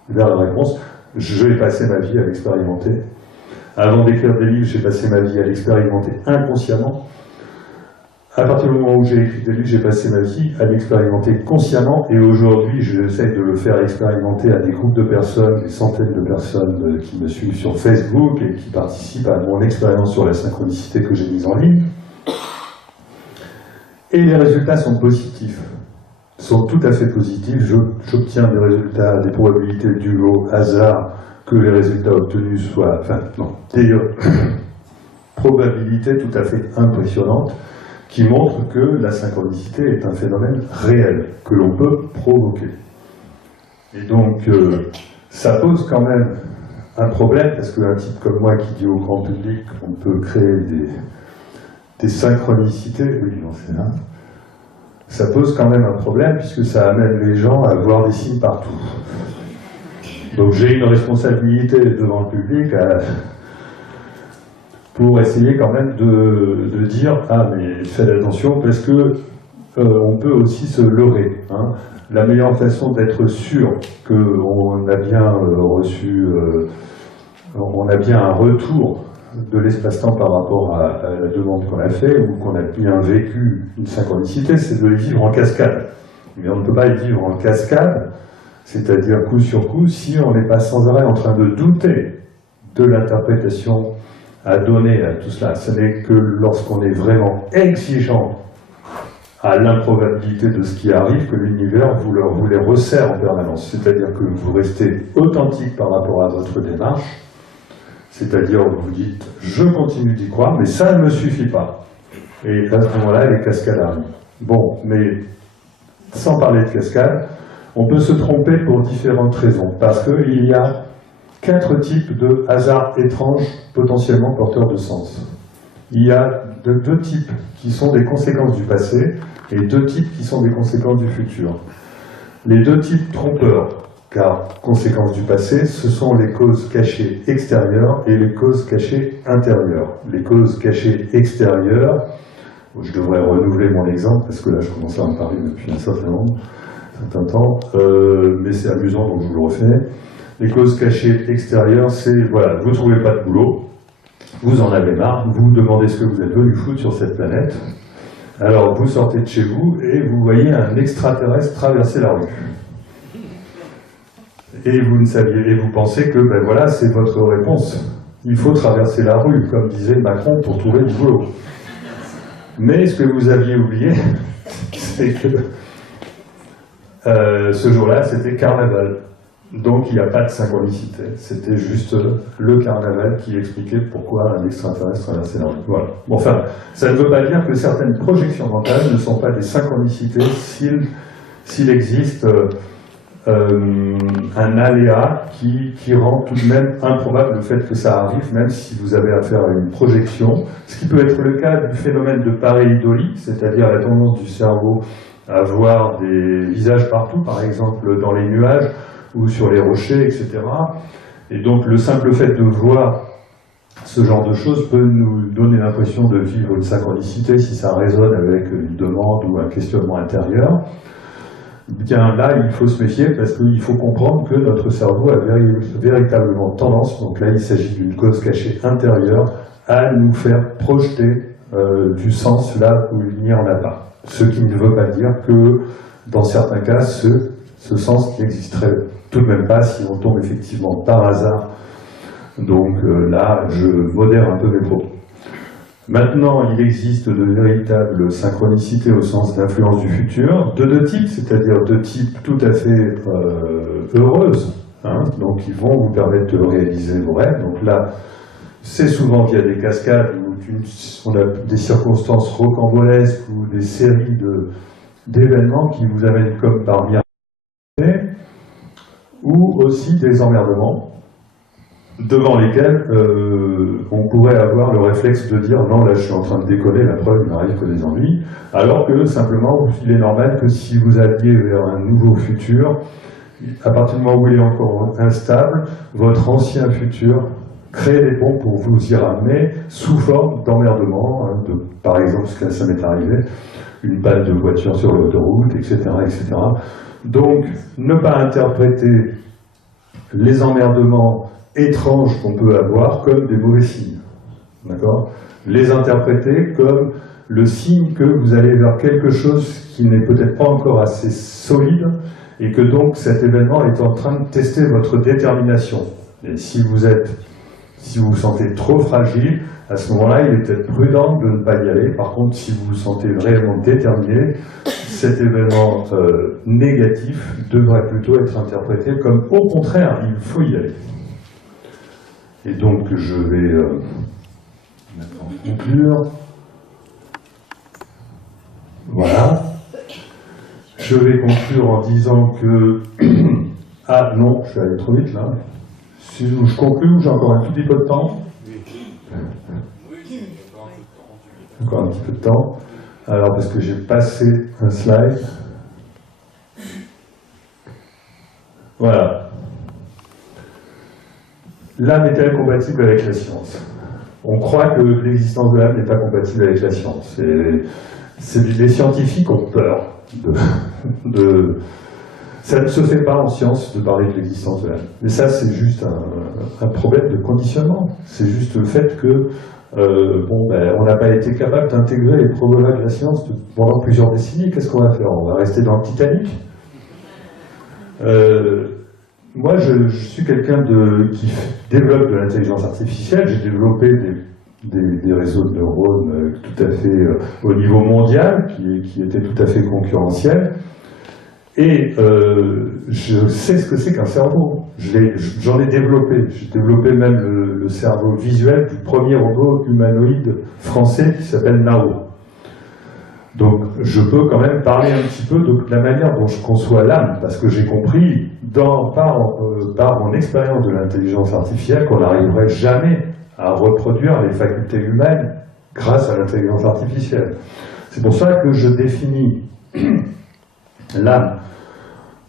vers la réponse. Je vais passer ma vie à l'expérimenter. Avant d'écrire des livres, j'ai passé ma vie à l'expérimenter inconsciemment. À partir du moment où j'ai écrit des livres, j'ai passé ma vie à l'expérimenter consciemment. Et aujourd'hui, j'essaie de le faire expérimenter à des groupes de personnes, des centaines de personnes qui me suivent sur Facebook et qui participent à mon expérience sur la synchronicité que j'ai mise en ligne. Et les résultats sont positifs. Sont tout à fait positifs. J'obtiens des résultats, des probabilités dues au hasard que les résultats obtenus soient, enfin, non, des probabilités tout à fait impressionnantes qui montrent que la synchronicité est un phénomène réel, que l'on peut provoquer. Et donc, ça pose quand même un problème, parce qu'un type comme moi qui dit au grand public qu'on peut créer des synchronicités, oui, non, c'est là. Ça pose quand même un problème, puisque ça amène les gens à voir des signes partout. Donc j'ai une responsabilité devant le public pour essayer quand même de dire « Ah, mais faites attention, parce que on peut aussi se leurrer. Hein. » La meilleure façon d'être sûr qu'on a bien reçu, on a bien un retour de l'espace-temps par rapport à la demande qu'on a fait, ou qu'on a bien vécu une synchronicité, c'est de le vivre en cascade. Mais on ne peut pas le vivre en cascade, c'est-à-dire coup sur coup, si on n'est pas sans arrêt en train de douter de l'interprétation à donner à tout cela. Ce n'est que lorsqu'on est vraiment exigeant à l'improbabilité de ce qui arrive que l'univers vous les resserre en permanence. C'est-à-dire que vous restez authentique par rapport à votre démarche, c'est-à-dire que vous dites « je continue d'y croire, mais ça ne me suffit pas ». Et à ce moment-là, les cascades arrivent. Bon, mais sans parler de cascades, on peut se tromper pour différentes raisons, parce qu'il y a 4 types de hasards étranges potentiellement porteurs de sens. Il y a 2 types qui sont des conséquences du passé et 2 types qui sont des conséquences du futur. Les 2 types trompeurs, car conséquences du passé, ce sont les causes cachées extérieures et les causes cachées intérieures. Les causes cachées extérieures, je devrais renouveler mon exemple parce que là je commence à en parler depuis un certain temps, mais c'est amusant donc je vous le refais. Les causes cachées extérieures, c'est, voilà, vous ne trouvez pas de boulot, vous en avez marre, vous vous demandez ce que vous êtes venu foutre sur cette planète, alors vous sortez de chez vous et vous voyez un extraterrestre traverser la rue. Et vous ne saviez, et vous pensez que, ben voilà, c'est votre réponse. Il faut traverser la rue, comme disait Macron, pour trouver du boulot. Mais ce que vous aviez oublié, c'est que ce jour-là, c'était carnaval. Donc il n'y a pas de synchronicité. C'était juste le carnaval qui expliquait pourquoi un extraterrestre traversait la rue. Voilà. Bon, enfin, ça ne veut pas dire que certaines projections mentales ne sont pas des synchronicités s'il existe un aléa qui rend tout de même improbable le fait que ça arrive, même si vous avez affaire à une projection. Ce qui peut être le cas du phénomène de pareidolie, c'est-à-dire la tendance du cerveau à voir des visages partout, par exemple dans les nuages ou sur les rochers, etc. Et donc le simple fait de voir ce genre de choses peut nous donner l'impression de vivre une synchronicité si ça résonne avec une demande ou un questionnement intérieur. Bien là, il faut se méfier parce qu'il faut comprendre que notre cerveau a véritablement tendance, donc là il s'agit d'une cause cachée intérieure, à nous faire projeter du sens là où il n'y en a pas. Ce qui ne veut pas dire que dans certains cas, ce sens qui n'existerait tout de même pas si on tombe effectivement par hasard. Donc là, je modère un peu mes propos. Maintenant, il existe de véritables synchronicités au sens d'influence du futur, de 2 types, c'est-à-dire 2 types tout à fait heureuses, hein, donc qui vont vous permettre de réaliser vos rêves. Donc là, c'est souvent via des cascades où on a des circonstances rocambolesques ou des séries d'événements qui vous amènent comme par miracle, ou aussi des emmerdements devant lesquels on pourrait avoir le réflexe de dire non, là je suis en train de déconner, la preuve il n'arrive que des ennuis, alors que simplement il est normal que si vous alliez vers un nouveau futur, à partir du moment où il est encore instable, votre ancien futur crée des ponts pour vous y ramener sous forme d'emmerdement, hein, par exemple, ce que ça m'est arrivé, une panne de voiture sur l'autoroute, etc., etc. Donc, ne pas interpréter les emmerdements étranges qu'on peut avoir comme des mauvais signes. D'accord ? Les interpréter comme le signe que vous allez vers quelque chose qui n'est peut-être pas encore assez solide et que donc cet événement est en train de tester votre détermination. Et si vous vous sentez trop fragile, à ce moment-là, il est peut-être prudent de ne pas y aller. Par contre, si vous vous sentez réellement déterminé, cet événement négatif devrait plutôt être interprété comme au contraire, il faut y aller. Et donc, je vais maintenant conclure. Voilà. Je vais conclure en disant que... Ah non, je suis allé trop vite là. Si je conclue, j'ai encore un tout petit peu de temps. Encore un petit peu de temps. Alors, parce que j'ai passé un slide. Voilà. L'âme est-elle compatible avec la science? On croit que l'existence de l'âme n'est pas compatible avec la science. Les scientifiques ont peur Ça ne se fait pas en science de parler de l'existence de l'âme. Mais ça, c'est juste un problème de conditionnement. C'est juste le fait que on n'a pas été capable d'intégrer les progrès de la science pendant plusieurs décennies. Qu'est-ce qu'on va faire? On va rester dans le Titanic? Moi, je suis quelqu'un qui développe de l'intelligence artificielle. J'ai développé des réseaux de neurones tout à fait au niveau mondial, qui étaient tout à fait concurrentiels. Et je sais ce que c'est qu'un cerveau. J'en ai développé. J'ai développé même le cerveau visuel du premier robot humanoïde français qui s'appelle Nao. Donc je peux quand même parler un petit peu de la manière dont je conçois l'âme, parce que j'ai compris par mon expérience de l'intelligence artificielle qu'on n'arriverait jamais à reproduire les facultés humaines grâce à l'intelligence artificielle. C'est pour ça que je définis l'âme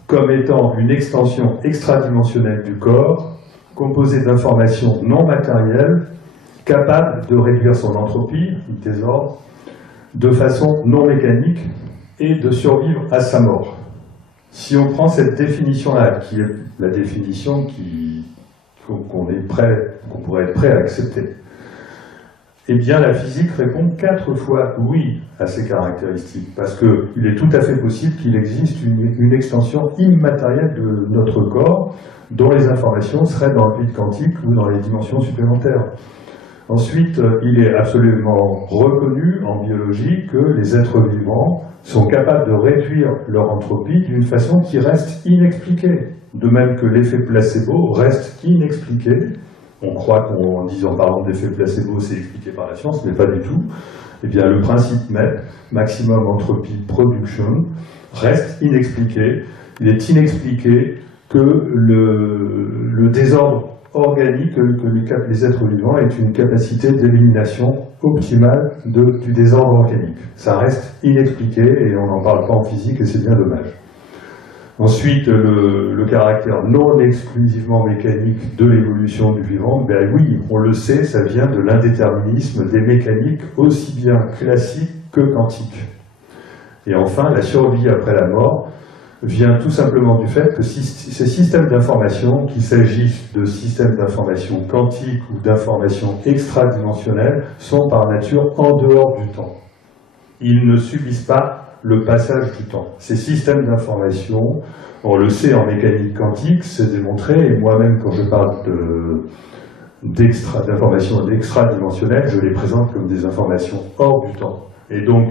comme étant une extension extradimensionnelle du corps, composée d'informations non matérielles, capable de réduire son entropie, le désordre, de façon non mécanique et de survivre à sa mort. Si on prend cette définition-là, qui est la définition qu'on pourrait être prêt à accepter, eh bien la physique répond 4 fois oui à ces caractéristiques, parce qu'il est tout à fait possible qu'il existe une extension immatérielle de notre corps, dont les informations seraient dans le vide quantique ou dans les dimensions supplémentaires. Ensuite, il est absolument reconnu en biologie que les êtres vivants sont capables de réduire leur entropie d'une façon qui reste inexpliquée. De même que l'effet placebo reste inexpliqué. On croit qu'en parlant d'effet placebo, c'est expliqué par la science, mais pas du tout. Eh bien, le principe MEP, Maximum Entropy Production, reste inexpliqué. Il est inexpliqué que le désordre organique, que les êtres vivants aient une capacité d'élimination optimale du désordre organique. Ça reste inexpliqué et on n'en parle pas en physique et c'est bien dommage. Ensuite, le caractère non exclusivement mécanique de l'évolution du vivant, ben oui, on le sait, ça vient de l'indéterminisme des mécaniques aussi bien classiques que quantiques. Et enfin, la survie après la mort vient tout simplement du fait que ces systèmes d'information, qu'il s'agisse de systèmes d'information quantiques ou d'information extradimensionnelle, sont par nature en dehors du temps. Ils ne subissent pas le passage du temps. Ces systèmes d'information, on le sait en mécanique quantique, c'est démontré, et moi-même quand je parle d'informations extradimensionnelles, je les présente comme des informations hors du temps. Et donc,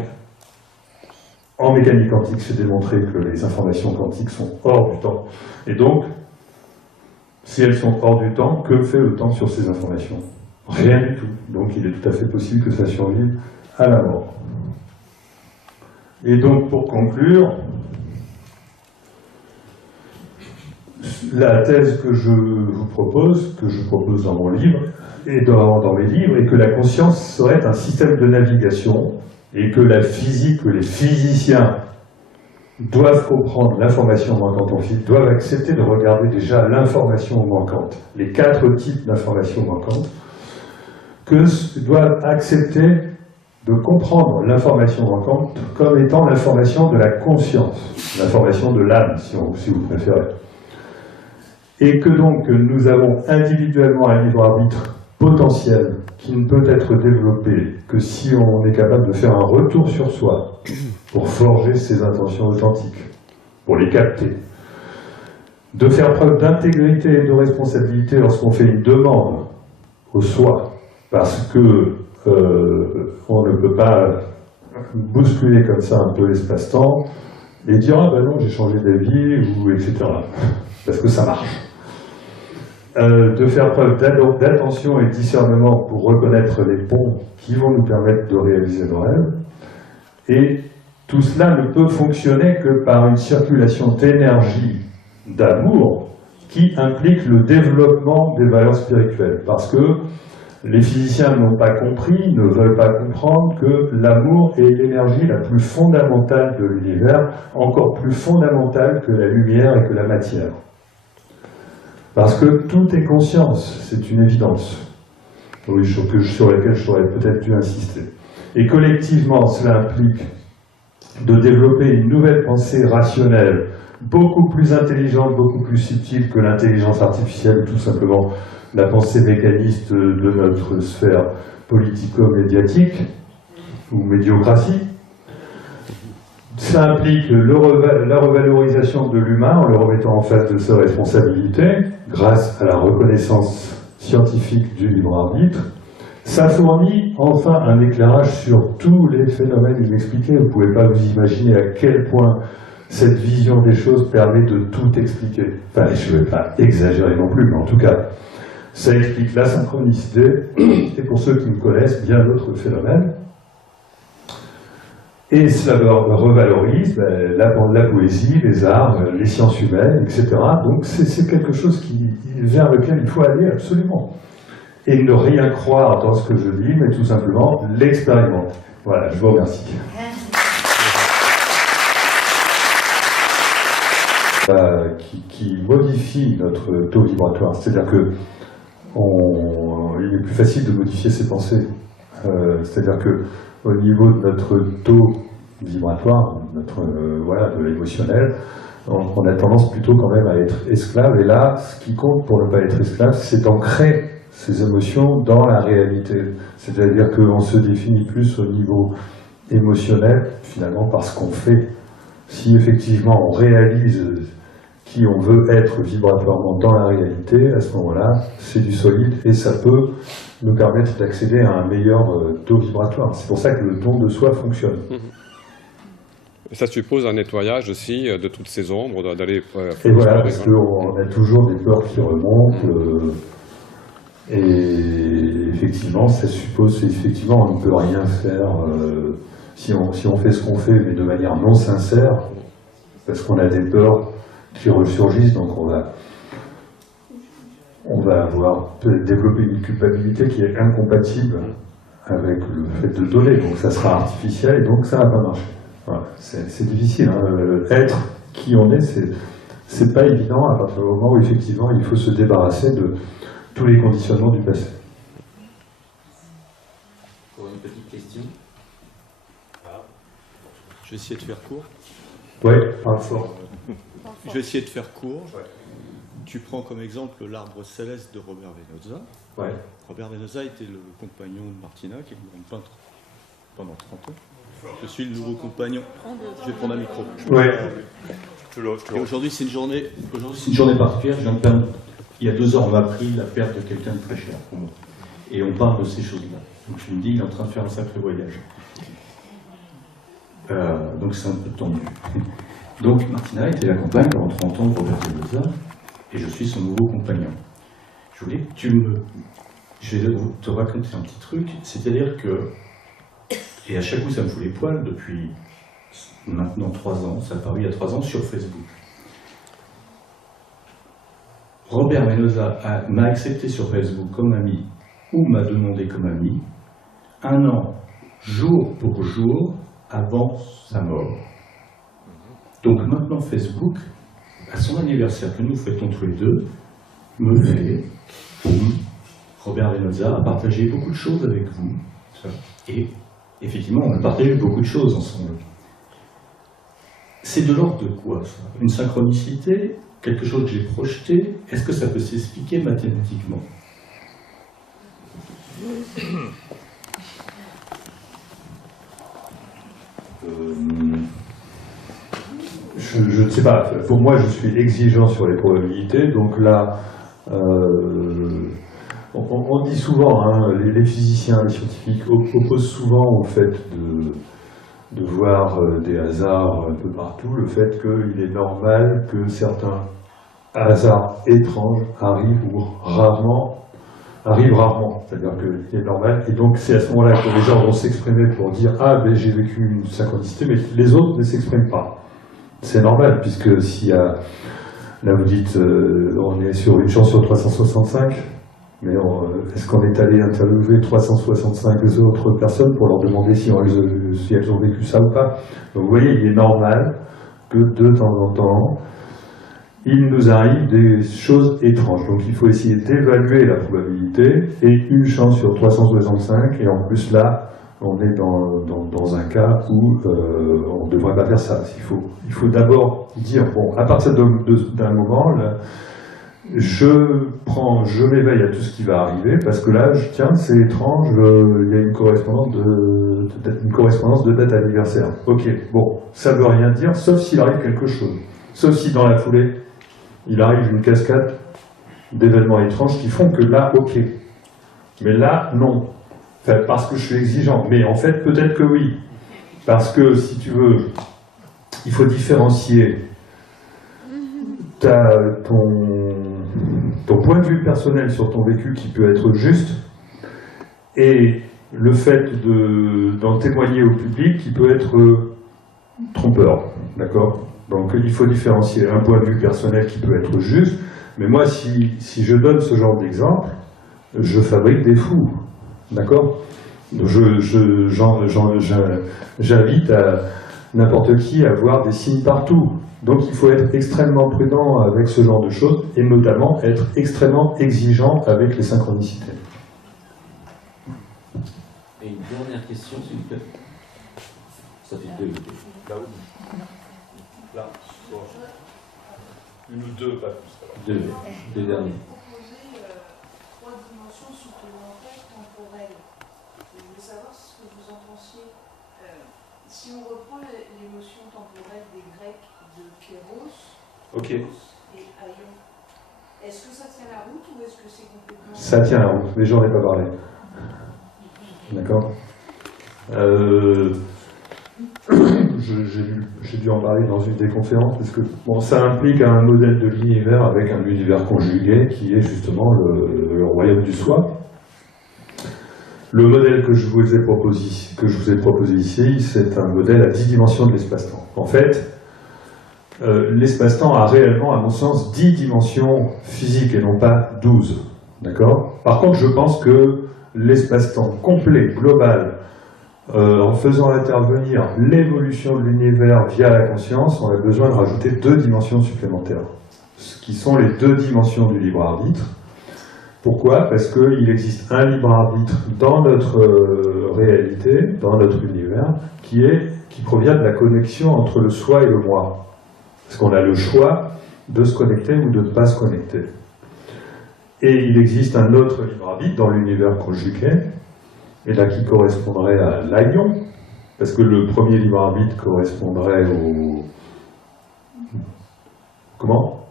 en mécanique quantique, c'est démontré que les informations quantiques sont hors du temps. Et donc, si elles sont hors du temps, que fait le temps sur ces informations? Rien du tout. Donc il est tout à fait possible que ça survive à la mort. Et donc, pour conclure, la thèse que je vous propose, que je propose dans mon livre, et dans mes livres, est que la conscience serait un système de navigation, et que la physique, que les physiciens doivent comprendre l'information manquante en physique, doivent accepter de regarder déjà l'information manquante, les 4 types d'informations manquantes, que doivent accepter de comprendre l'information manquante comme étant l'information de la conscience, l'information de l'âme, si vous préférez. Et que donc nous avons individuellement un libre arbitre potentiel qui ne peut être développé que si on est capable de faire un retour sur soi pour forger ses intentions authentiques, pour les capter, de faire preuve d'intégrité et de responsabilité lorsqu'on fait une demande au soi, parce que on ne peut pas bousculer comme ça un peu l'espace-temps et dire « Ah ben non, j'ai changé d'avis » ou etc. Parce que ça marche. De faire preuve d'attention et de discernement pour reconnaître les ponts qui vont nous permettre de réaliser nos rêves. Et tout cela ne peut fonctionner que par une circulation d'énergie, d'amour, qui implique le développement des valeurs spirituelles. Parce que les physiciens n'ont pas compris, ne veulent pas comprendre que l'amour est l'énergie la plus fondamentale de l'univers, encore plus fondamentale que la lumière et que la matière. Parce que tout est conscience, c'est une évidence, oui, sur laquelle j'aurais peut-être dû insister. Et collectivement, cela implique de développer une nouvelle pensée rationnelle, beaucoup plus intelligente, beaucoup plus subtile que l'intelligence artificielle, tout simplement la pensée mécaniste de notre sphère politico-médiatique, ou médiocratie. Ça implique la revalorisation de l'humain en le remettant en face de ses responsabilités, grâce à la reconnaissance scientifique du libre arbitre. Ça fournit enfin un éclairage sur tous les phénomènes inexpliqués. Vous ne pouvez pas vous imaginer à quel point cette vision des choses permet de tout expliquer. Enfin, je ne vais pas exagérer non plus, mais en tout cas, ça explique la synchronicité, et pour ceux qui me connaissent, bien d'autres phénomènes. Et cela revalorise la poésie, les arts, les sciences humaines, etc. Donc c'est quelque chose vers lequel il faut aller absolument. Et ne rien croire dans ce que je dis, mais tout simplement l'expérimenter. Voilà, je vous remercie. Qui modifie notre taux vibratoire. C'est-à-dire que il est plus facile de modifier ses pensées. C'est-à-dire que au niveau de notre taux vibratoire, de l'émotionnel, on a tendance plutôt quand même à être esclave. Et là, ce qui compte pour ne pas être esclave, c'est d'ancrer ces émotions dans la réalité. C'est-à-dire qu'on se définit plus au niveau émotionnel, finalement, par ce qu'on fait. Si effectivement on réalise qui on veut être vibratoirement dans la réalité, à ce moment-là, c'est du solide et ça peut nous permettre d'accéder à un meilleur taux vibratoire. C'est pour ça que le don de soi fonctionne. Ça suppose un nettoyage aussi de toutes ces ombres, d'aller... Et voilà, parce qu'on a toujours des peurs qui remontent, et effectivement, ça suppose, effectivement, on ne peut rien faire si on fait ce qu'on fait, mais de manière non sincère, parce qu'on a des peurs qui ressurgissent, donc on va avoir développé une culpabilité qui est incompatible avec le fait de donner, donc ça sera artificiel, et donc ça va pas marcher. Voilà, c'est difficile, hein. Être qui on est, c'est pas évident à partir du moment où effectivement il faut se débarrasser de tous les conditionnements du passé. Pour une petite question. Je vais essayer de faire court. Oui, parle fort. Je vais essayer de faire court. Ouais. Tu prends comme exemple l'arbre céleste de Robert Venoza. Ouais. Robert Venoza était le compagnon de Martina, qui est une grande peintre pendant 30 ans. Je suis le nouveau compagnon. Je vais prendre un micro. Ouais. Et aujourd'hui, c'est une journée particulière. Je viens de peindre. Il y a 2 heures, on m'a appris la perte de quelqu'un de très cher pour moi. Et on parle de ces choses-là. Donc je me dis, il est en train de faire un sacré voyage. Donc c'est un peu tendu. Donc Martina était la compagne pendant 30 ans de Robert Venoza, et je suis son nouveau compagnon. Je voulais que je vais te raconter un petit truc, c'est-à-dire que, et à chaque coup ça me fout les poils depuis maintenant 3 ans, ça a paru il y a 3 ans sur Facebook. Robert Venoza m'a accepté sur Facebook comme ami, ou m'a demandé comme ami, 1 an, jour pour jour, avant sa mort. Donc maintenant Facebook, à son anniversaire que nous fêtons tous les 2, me fait, Robert Venoza a partagé beaucoup de choses avec vous, et Effectivement, on a partagé beaucoup de choses ensemble. C'est de l'ordre de quoi, ça? Une synchronicité? Quelque chose que j'ai projeté? Est-ce que ça peut s'expliquer mathématiquement? Je ne sais pas. Pour moi, je suis exigeant sur les probabilités. Donc là, on dit souvent, hein, les physiciens, les scientifiques opposent souvent au fait de voir des hasards un peu partout, le fait qu'il est normal que certains hasards étranges arrivent rarement. C'est-à-dire qu'il est normal. Et donc c'est à ce moment-là que les gens vont s'exprimer pour dire « Ah, ben j'ai vécu une synchronicité », mais les autres ne s'expriment pas. C'est normal, puisque s'il y a... Là vous dites, on est sur une chance sur 365, mais est-ce qu'on est allé interviewer 365 autres personnes pour leur demander si elles ont vécu ça ou pas? Donc vous voyez, il est normal que de temps en temps, il nous arrive des choses étranges. Donc il faut essayer d'évaluer la probabilité, et une chance sur 365, et en plus là, on est dans un cas où on ne devrait pas faire ça. Il faut d'abord dire, bon, à partir d'un moment, là, je m'éveille à tout ce qui va arriver, parce que là, tiens, c'est étrange, il y a une correspondance de date anniversaire. Ok, bon, ça ne veut rien dire, sauf s'il arrive quelque chose. Sauf si dans la foulée, il arrive une cascade d'événements étranges qui font que là, ok. Mais là, non. Enfin, parce que je suis exigeant. Mais en fait, peut-être que oui. Parce que, si tu veux, il faut différencier ton point de vue personnel sur ton vécu qui peut être juste et le fait d'en témoigner au public qui peut être trompeur. D'accord? Donc il faut différencier un point de vue personnel qui peut être juste, mais moi si je donne ce genre d'exemple, je fabrique des fous. D'accord? J'invite à n'importe qui à voir des signes partout. Donc il faut être extrêmement prudent avec ce genre de choses, et notamment être extrêmement exigeant avec les synchronicités. Et une dernière question, s'il vous plaît. Ça fait deux. Là où? Là, une ou deux, pas plus. Deux derniers. Trois dimensions supplémentaires temporelles. Je voulais savoir ce que vous en pensiez. Si on reprend l'émotion temporelle des Grecs de Kéros et Aion, est-ce que ça tient la route ou est-ce que c'est complètement... Ça tient la route, mais j'en ai pas parlé. D'accord. J'ai dû en parler dans une des conférences, parce que bon, ça implique un modèle de l'univers avec un univers conjugué qui est justement le royaume du soi. Le modèle que je vous ai proposé ici, c'est un modèle à 10 dimensions de l'espace-temps. En fait, l'espace-temps a réellement, à mon sens, 10 dimensions physiques et non pas 12. D'accord ? Par contre, je pense que l'espace-temps complet, global, en faisant intervenir l'évolution de l'univers via la conscience, on a besoin de rajouter 2 dimensions supplémentaires, ce qui sont les 2 dimensions du libre arbitre. Pourquoi? Parce qu'il existe un libre arbitre dans notre réalité, dans notre univers, qui provient de la connexion entre le soi et le moi. Parce qu'on a le choix de se connecter ou de ne pas se connecter. Et il existe un autre libre arbitre dans l'univers conjugué, et là qui correspondrait à l'aion, parce que le premier libre arbitre correspondrait au... Comment?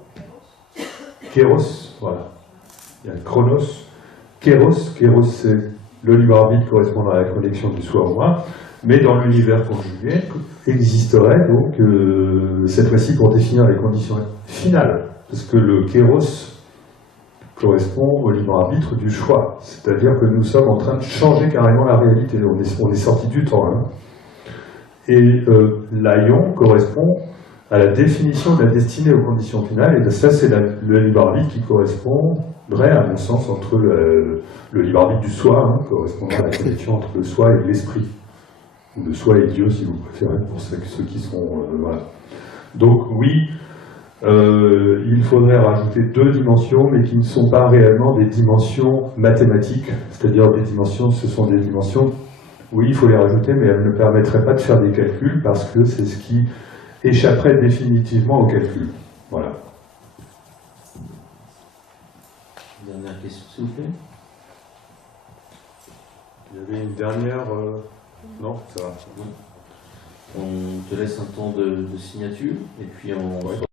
Kéros, voilà. Il y a Chronos, Kéros c'est le libre arbitre correspondant à la connexion du soi au moi, mais dans l'univers conjugué existerait donc cette fois-ci pour définir les conditions finales, parce que le Kéros correspond au libre arbitre du choix, c'est-à-dire que nous sommes en train de changer carrément la réalité, on est sorti du temps. Hein. Et l'aion correspond à la définition de la destinée aux conditions finales, et ça c'est le libre arbitre qui correspondrait, à mon sens, entre le libre arbitre du soi, hein, correspondant à la connexion entre le soi et l'esprit, ou le soi et Dieu si vous préférez, pour ceux qui sont... voilà. Donc oui, il faudrait rajouter 2 dimensions, mais qui ne sont pas réellement des dimensions mathématiques, c'est-à-dire des dimensions, ce sont des dimensions Oui, il faut les rajouter, mais elles ne permettraient pas de faire des calculs parce que c'est ce qui échapperait définitivement au calcul. Voilà. Dernière question, s'il vous plaît. Il y avait une dernière... Non, ça va. On te laisse un temps de signature et puis on